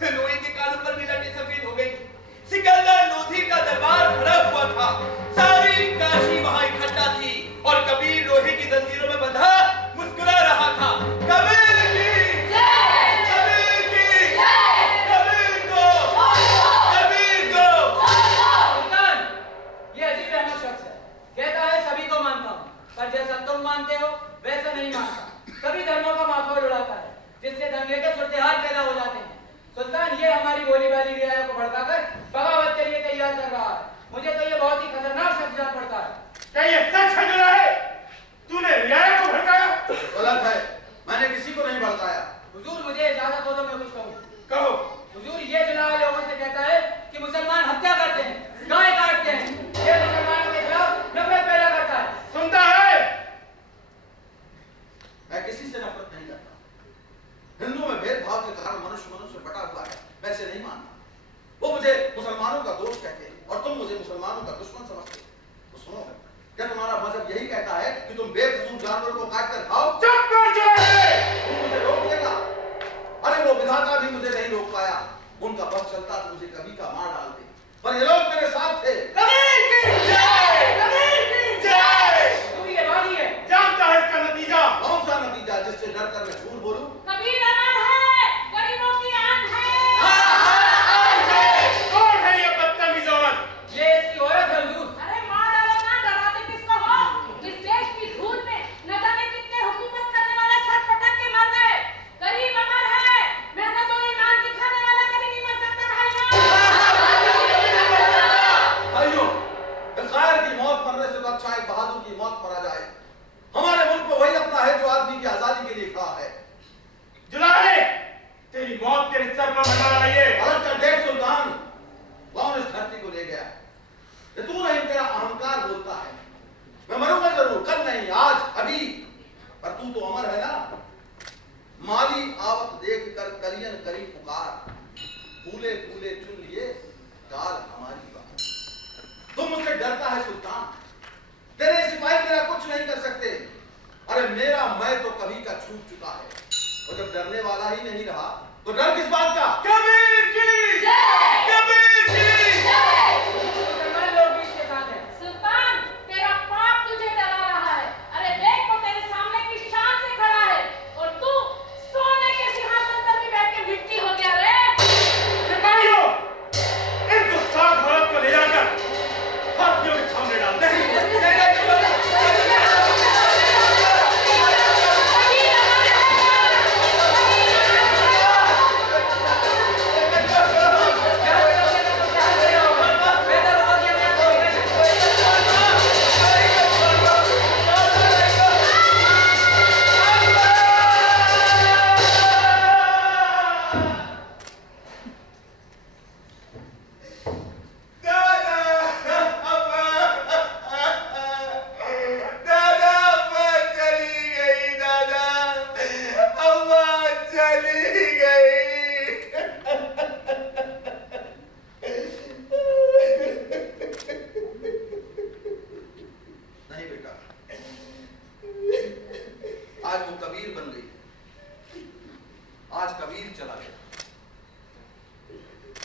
थे, लोहे के कानों पर भी लटें सफेद हो गई थी। सिकंदर लोधी का दरबार भरा हुआ था। सारी काशी वहां इकट्ठा थी और कबीर लोहे की जंजीरों में बंधा मुस्कुरा रहा था। कबीर की जय! कबीर की जय! कबीर को! कबीर को! सुल्तान, ये अजीब रहमत शख्स है। कहता है सभी को मानता हूँ, पर जैसा तुम मानते हो वैसा नहीं मानता। सभी धर्मों का माहौल उड़ाता है, जिससे दंगे के सूरत-ए-हाल पैदा हो जाते हैं। सुल्तान ये हमारी बोली वाली रियाया को भड़काकर बगावत के लिए तैयार कर रहा है। मुझे तो ये बहुत ही खतरनाक शख्स जान पड़ता है। क्या ये सच है जुलाहे? तूने रियाया को भड़काया? गलत है, मैंने किसी को नहीं भड़काया। हुजूर मुझे इजाजत हो तो मैं कुछ कहूँ। कहो। हुजूर ये जुलाहा लोगों से कहता है कि मुसलमान हत्या करते हैं, गाय काटते हैं। ये मुसलमानों के खिलाफ नफरत पैदा करता है। सुनता है? मैं किसी से नफरत नहीं करता। हिंदुओं में भेदभाव के कारण मनुष्य मनुष्य बटा हुआ है, मैं इसे नहीं मानता। वो मुझे मुसलमानों का दोस्त कहते हैं और तुम मुझे मुसलमानों का दुश्मन समझते हो। तो सुनो, क्या तुम्हारा मजहब यही कहता है कि तुम बेकसूर जानवरों को काट कर खाओ? चुप कर जुलाहे! तुम मुझे रोक देगा? अरे वो विधाता भी मुझे नहीं रोक पाया। उनका बस चलता तो मुझे कभी का मार डालते, पर ये लोग मेरे साथ थे। कबीर की जय! कबीर की जय! तू ये बागी है। जानता है इसका नतीजा? कौन सा नतीजा जिससे डरकर मैं झूठ बोलूं? कबीर अमर है, गरीबों की आन है। कौन है ये बदतमीज औरत? ये इसकी औरत है हुजूर। अरे मार डालो ना, डराते किसको हो? इस देश की धूल में न जाने कितने हुकूमत करने वाले सर पटक के मर गए। गरीब अमर है, मेहनत और ईमान की खाने वाला कभी नहीं मर सकता भाइयों, इस गायर की मौत मरने से तो अच्छा एक बहादुर की मौत मरा जाए। हमारे मुल्क में वही अपना है जो आदमी की आजादी के लिए खड़ा है। जुलाहे! तेरी मौत तेरे सर पर मंडरा रही है। भारत का देख सुल्तान, कौन इस धरती को ले गया? ये तू नहीं, तेरा अहंकार बोलता है। मैं मरूंगा जरूर, कल नहीं, आज, अभी, पर तू तो अमर है ना। माली आवत देख कर कलियन करी पुकार, फूले फूले चुन लिए काल हमारी बात। तुम मुझसे डरता है सुल्तान, तेरे सिपाही मेरा कुछ नहीं कर सकते। अरे मेरा मैं तो कभी का छूट चुका है, और जब डरने वाला ही नहीं रहा तो डर किस बात का? कबीर की जय! कबीर की जय! मुसलमान लोग भी इसके साथ हैं। सुल्तान, तेरा पाप तुझे डरा रहा है। अरे देख, वो तेरे सामने की शान से खड़ा है और तू सोने के सिंहासन पर भी बैठ के मिट्टी हो गया रे। सिपाहियों, इस गुस्ताख औरत को ले जाकर हाथियों के सामने डाल दे। नहीं बेटा, आज वो कबीर बन गई। आज कबीर चला गया।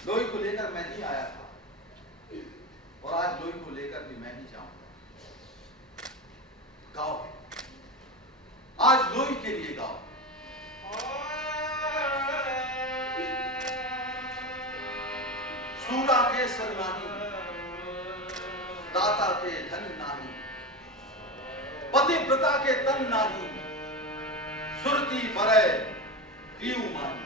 लोही को लेकर मैं ही आया था और आज लोही को लेकर भी मैं ही जाऊंगा। गाओ, आज लोही के लिए गाओ। सूरा के सन्नाही, दाता के धन नाही, पति पिता के तन नाही, सुरती बरय पीऊ मानी।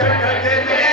गढ़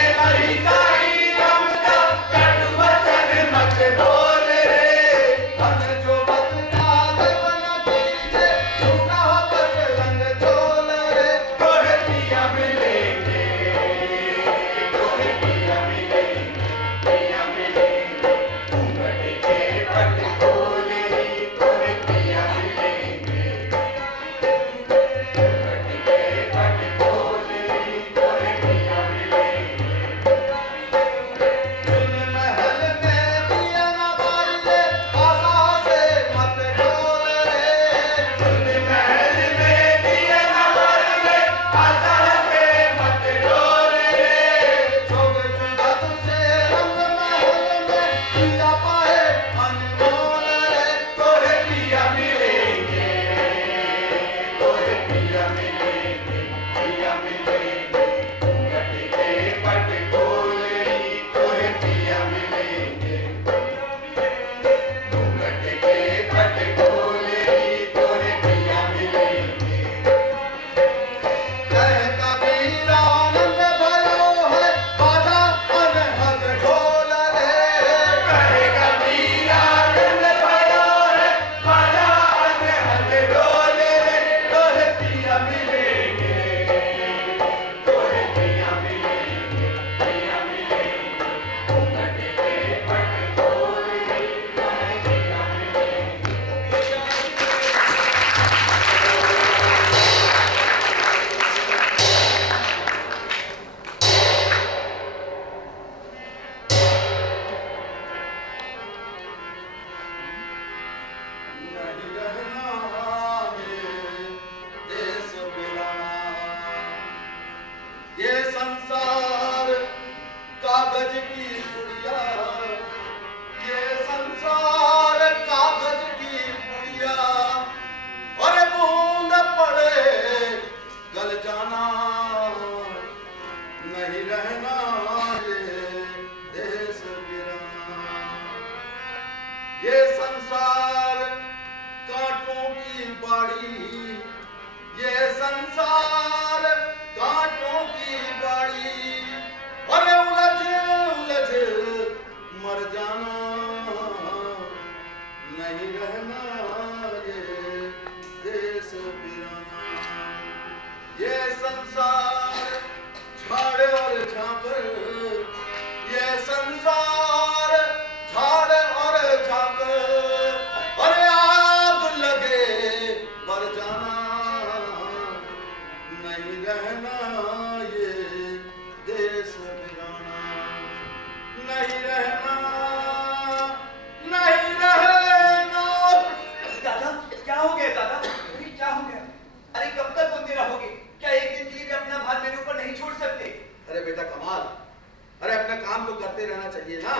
देना चाहिए ना।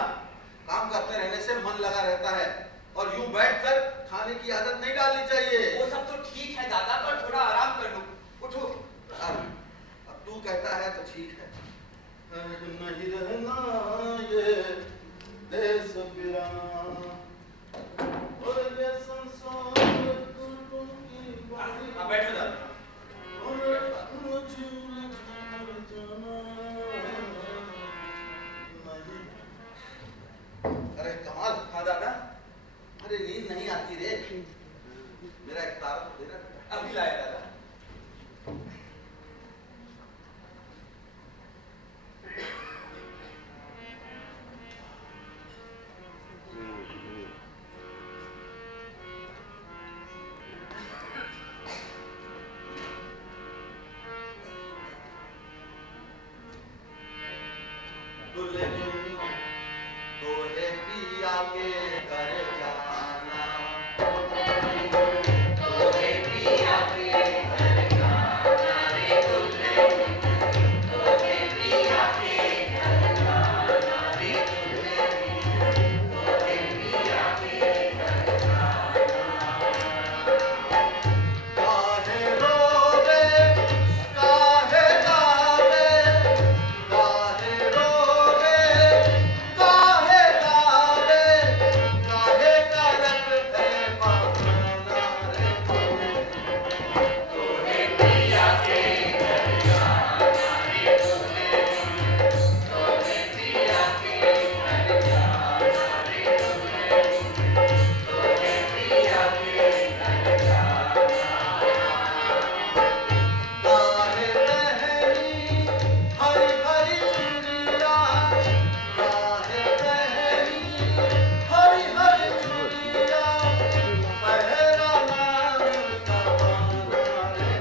काम करते रहने से मन लगा रहता है और यूं बैठकर खाने की आदत नहीं डालनी चाहिए। वो सब तो ठीक है दादा, पर थोड़ा आराम कर लो। उठो। अब तू कहता है तो ठीक है। नहीं रहना ये देश वीराना और ये संसार टूटों की बारी। हाँ, बैठो दादा। अरे कमाल। हाँ दादा। अरे नींद नहीं आती रे, मेरा एक तारा तो दे रहा। अभी लाया दादा। तो है पिया के घर जाना, तो रे पिया के घर जाना रे दुल्हन, तो रे पिया के घर जाना रे दुल्हन, तो रे पिया के घर काहे रोवे काहे गावे, काहे रोवे काहे गावे, काहे करत है बहाना रे तो रे पिया के घर जाना रे दुल्हन, तो रे पिया के घर जाना रे दुल्हन, तो रे पिया के घर जाना। काहे पहनी हरी हरी चूड़िया, काहे पहनी हरी हरी चूड़िया, पहरा नाम का बाना रे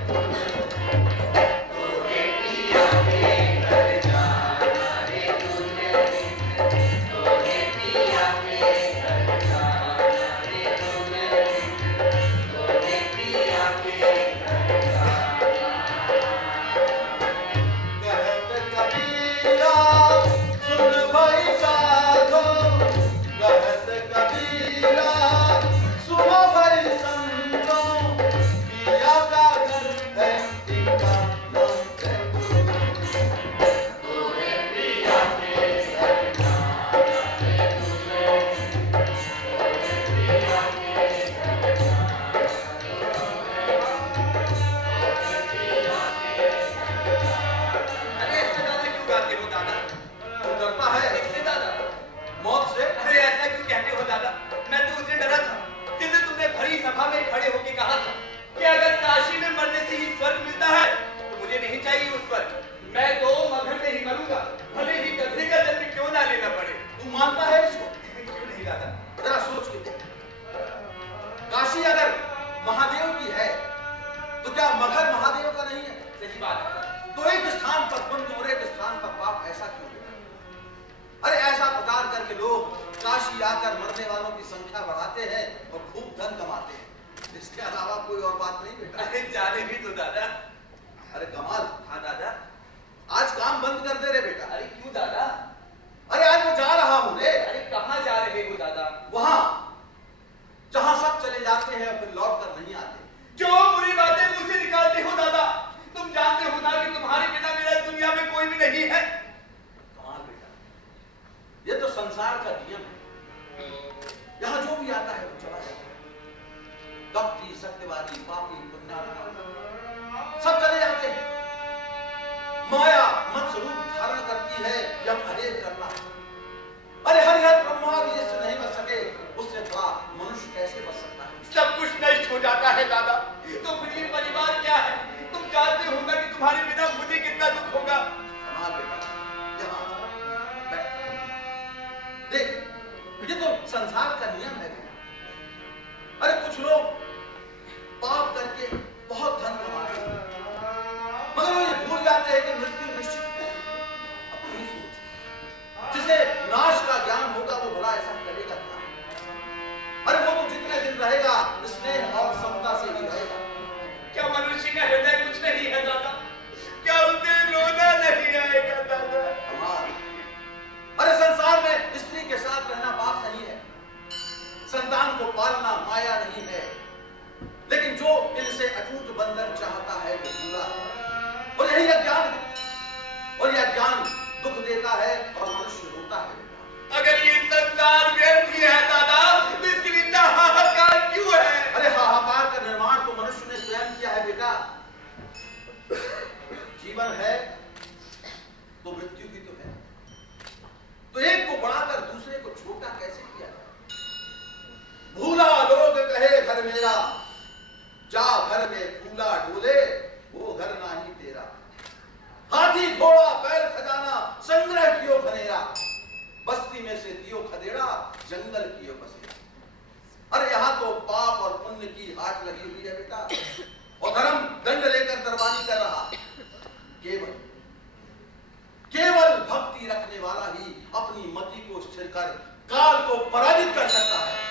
तो रे पिया के घर जाना रे दुल्हन, तो रे पिया के घर जाना रे दुल्हन, तो रे पिया के घर कहत कबीरा सुन भाई साधो, कहत कबीरा सुन भाई संतो, पिया का घर है इनका नाम है तो रे पिया के घर जाना रे दुल्हन, तो रे पिया के घर जाना अरे ऐसे दादा क्यों गाते हो दादा? तू डरता है इससे दादा? मौत से? अरे ऐसा क्यों कहते हो दादा? मैं तो उससे डरा था जिसने तुमने भरी सभा में खड़े होकर कहा था कि अगर काशी में मरने से ही स्वर्ग मिलता है तो मुझे नहीं चाहिए उस स्वर्ग। मैं तो मगध में ही मरूंगा, भले ही गधे का जन्म क्यों ना लेना पड़े। तू मानता है इसको? क्यों नहीं दादा? जरा सोच के देख, काशी अगर महादेव की है तो क्या मगध महादेव का नहीं है? सही बात है। तो एक स्थान पर पुण्य और एक स्थान पर पाप, ऐसा क्यों है? अरे ऐसा प्रचार करके लोग काशी आकर मरने वालों की संख्या बढ़ाते हैं और खूब धन कमाते हैं। इसके अलावा कोई और बात नहीं बेटा। अरे जाने भी तो दादा। अरे कमाल। हाँ दादा। आज काम बंद कर दे रे बेटा। अरे क्यों दादा? अरे आज मैं जा रहा हूँ रे, अरे कहाँ जा रहे हो दादा? वहां जहां सब चले जाते हैं और फिर लौट कर नहीं आते। जो बुरी बातें मुझसे निकालते हो दादा, तुम जानते हो ना कि तुम्हारे बिना मेरा इस दुनिया में कोई भी नहीं है। कमाल बेटा, ये तो संसार का नियम है। यहाँ जो भी आता है वो चला जाता है। कपटी, सत्यवादी, पापी, पुण्यात्मा सब चले जाते हैं। माया मत्स्य रूप धारण करती है जब अनेक करना। अरे हरिहर ब्रह्मा भी इससे नहीं बच सके, उससे बड़ा मनुष्य कैसे बच सकता है? सब कुछ नष्ट हो जाता है दादा, तो फिर ये परिवार क्या है? तुम जानते हो ना कि तुम्हारे बिना मुझे कितना दुख होगा। कमाल बेटा, यहाँ आ, बैठ। देख, ये तो संसार का नियम है बेटा। अरे कुछ लोग पाप करके बहुत धन कमाते हैं, मगर वो ये भूल जाते हैं कि मृत्यु निश्चित है। अपनी सोच, जिसे नाश का ज्ञान होगा वो भला ऐसा करेगा क्या? अरे वो तो जितने दिन रहेगा स्नेह और समता से ही रहेगा। क्या मनुष्य का हृदय कुछ नहीं है दादा? पुण्य की हाट लगी हुई है बेटा, और धर्म दंड लेकर दरबारी कर रहा। केवल केवल भक्ति रखने वाला ही अपनी मति को स्थिर कर काल को पराजित कर सकता है।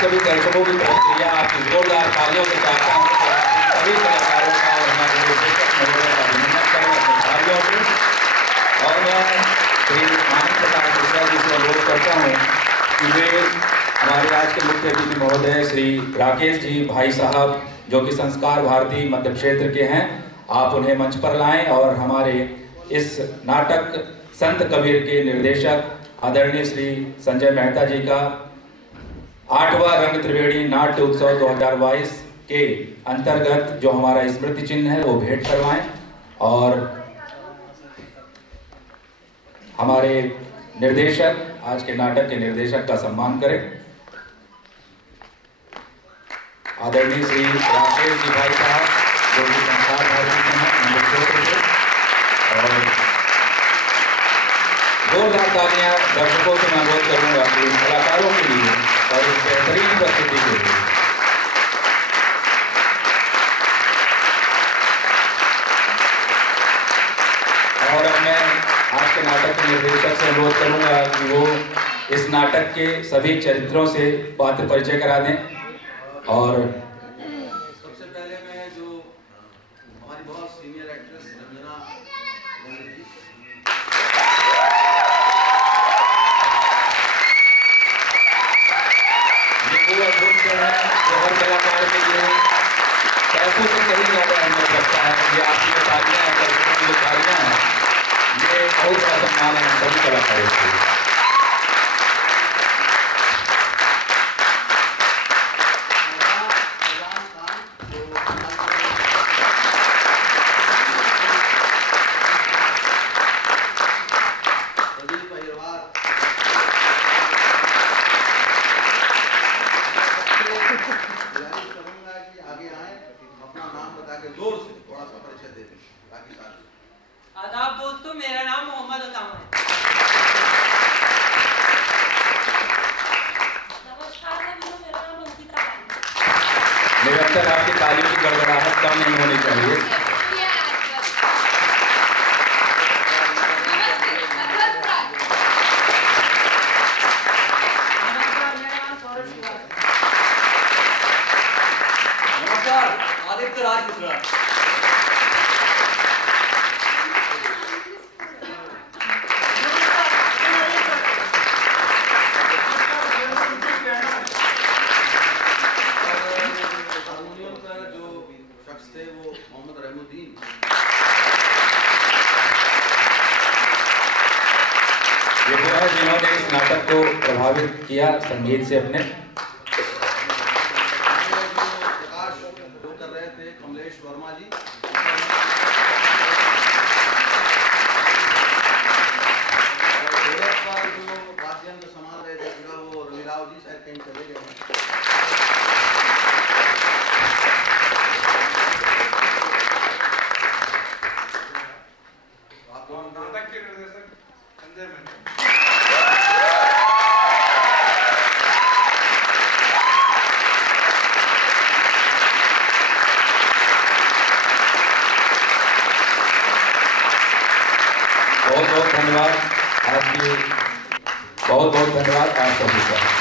सभी दर्शकों की प्रतिक्रिया आपकी जोरदार तालियों से चाहता हूँ कि आप सभी कलाकारों का और हमारे निर्देशक महोदय का अभिनंदन करें अपनी तालियों से। और मैं श्री आनंद प्रकाश मिश्रा जी से अनुरोध करता हूँ कि वे हमारे आज के मुख्य अतिथि महोदय श्री राकेश जी भाई साहब जो कि संस्कार भारती मध्य क्षेत्र के हैं, आप उन्हें मंच पर लाएं और हमारे इस नाटक संत कबीर के निर्देशक आदरणीय श्री संजय मेहता जी का 8वां रंग त्रिवेणी नाट्य उत्सव 2022 के अंतर्गत जो हमारा स्मृति चिन्ह है वो भेंट करवाएं और हमारे निर्देशक आज के नाटक के निर्देशक का सम्मान करें। आदरणीय श्री राकेश जी भाई साहब जो कि संस्कार भारती के हैं उनके क्षेत्र से, और जोरदार तालियां दर्शकों से मैं अनुरोध करूंगा कि इन कलाकारों के लिए और इस बेहतरीन प्रस्तुति के लिए। और अब मैं आज के नाटक के निर्देशक से अनुरोध करूंगा कि वो इस नाटक के सभी चरित्रों से पात्र परिचय करा दें। और सबसे पहले मैं जो हमारी बहुत सीनियर एक्ट्रेस रंजना गांधी जी, ये वो अद्भुत है जो हर कलाकार के लिए पैसों से कहीं ज्यादा अहमियत रखता है। ये आपकी जो तालियां हैं, दर्शकों की जो तालियां हैं, ये बहुत बड़ा सम्मान है सभी कलाकारों के लिए। जोर से थोड़ा सा परिचय दे दें ताकि सारे। आदाब दोस्तों, मेरा नाम मोहम्मद असामा है। नमस्कार मेरा नाम अंकिता है। निरंतर आपकी तालियों की गड़गड़ाहट कम नहीं होनी चाहिए। नमस्कार, मेरा नाम सौरभ श्रीवास्तव है। नमस्कार, आदित्य राज मिश्रा। हारमोनियम का जो शख्स थे वो मोहम्मद रहमुद्दीन। ये वो है जिन्होंने इस नाटक को प्रभावित किया संगीत से अपने। प्रकाश जो कर रहे थे कमलेश वर्मा जी। पर जो वाद्यंत्र संभाल रहे थे वो रविराव जी शायद कहीं चले गए हैं। आप लोगों को नाटक के निर्देशक संजय मेहता। बहुत बहुत धन्यवाद आपकी, बहुत बहुत धन्यवाद आप सभी का।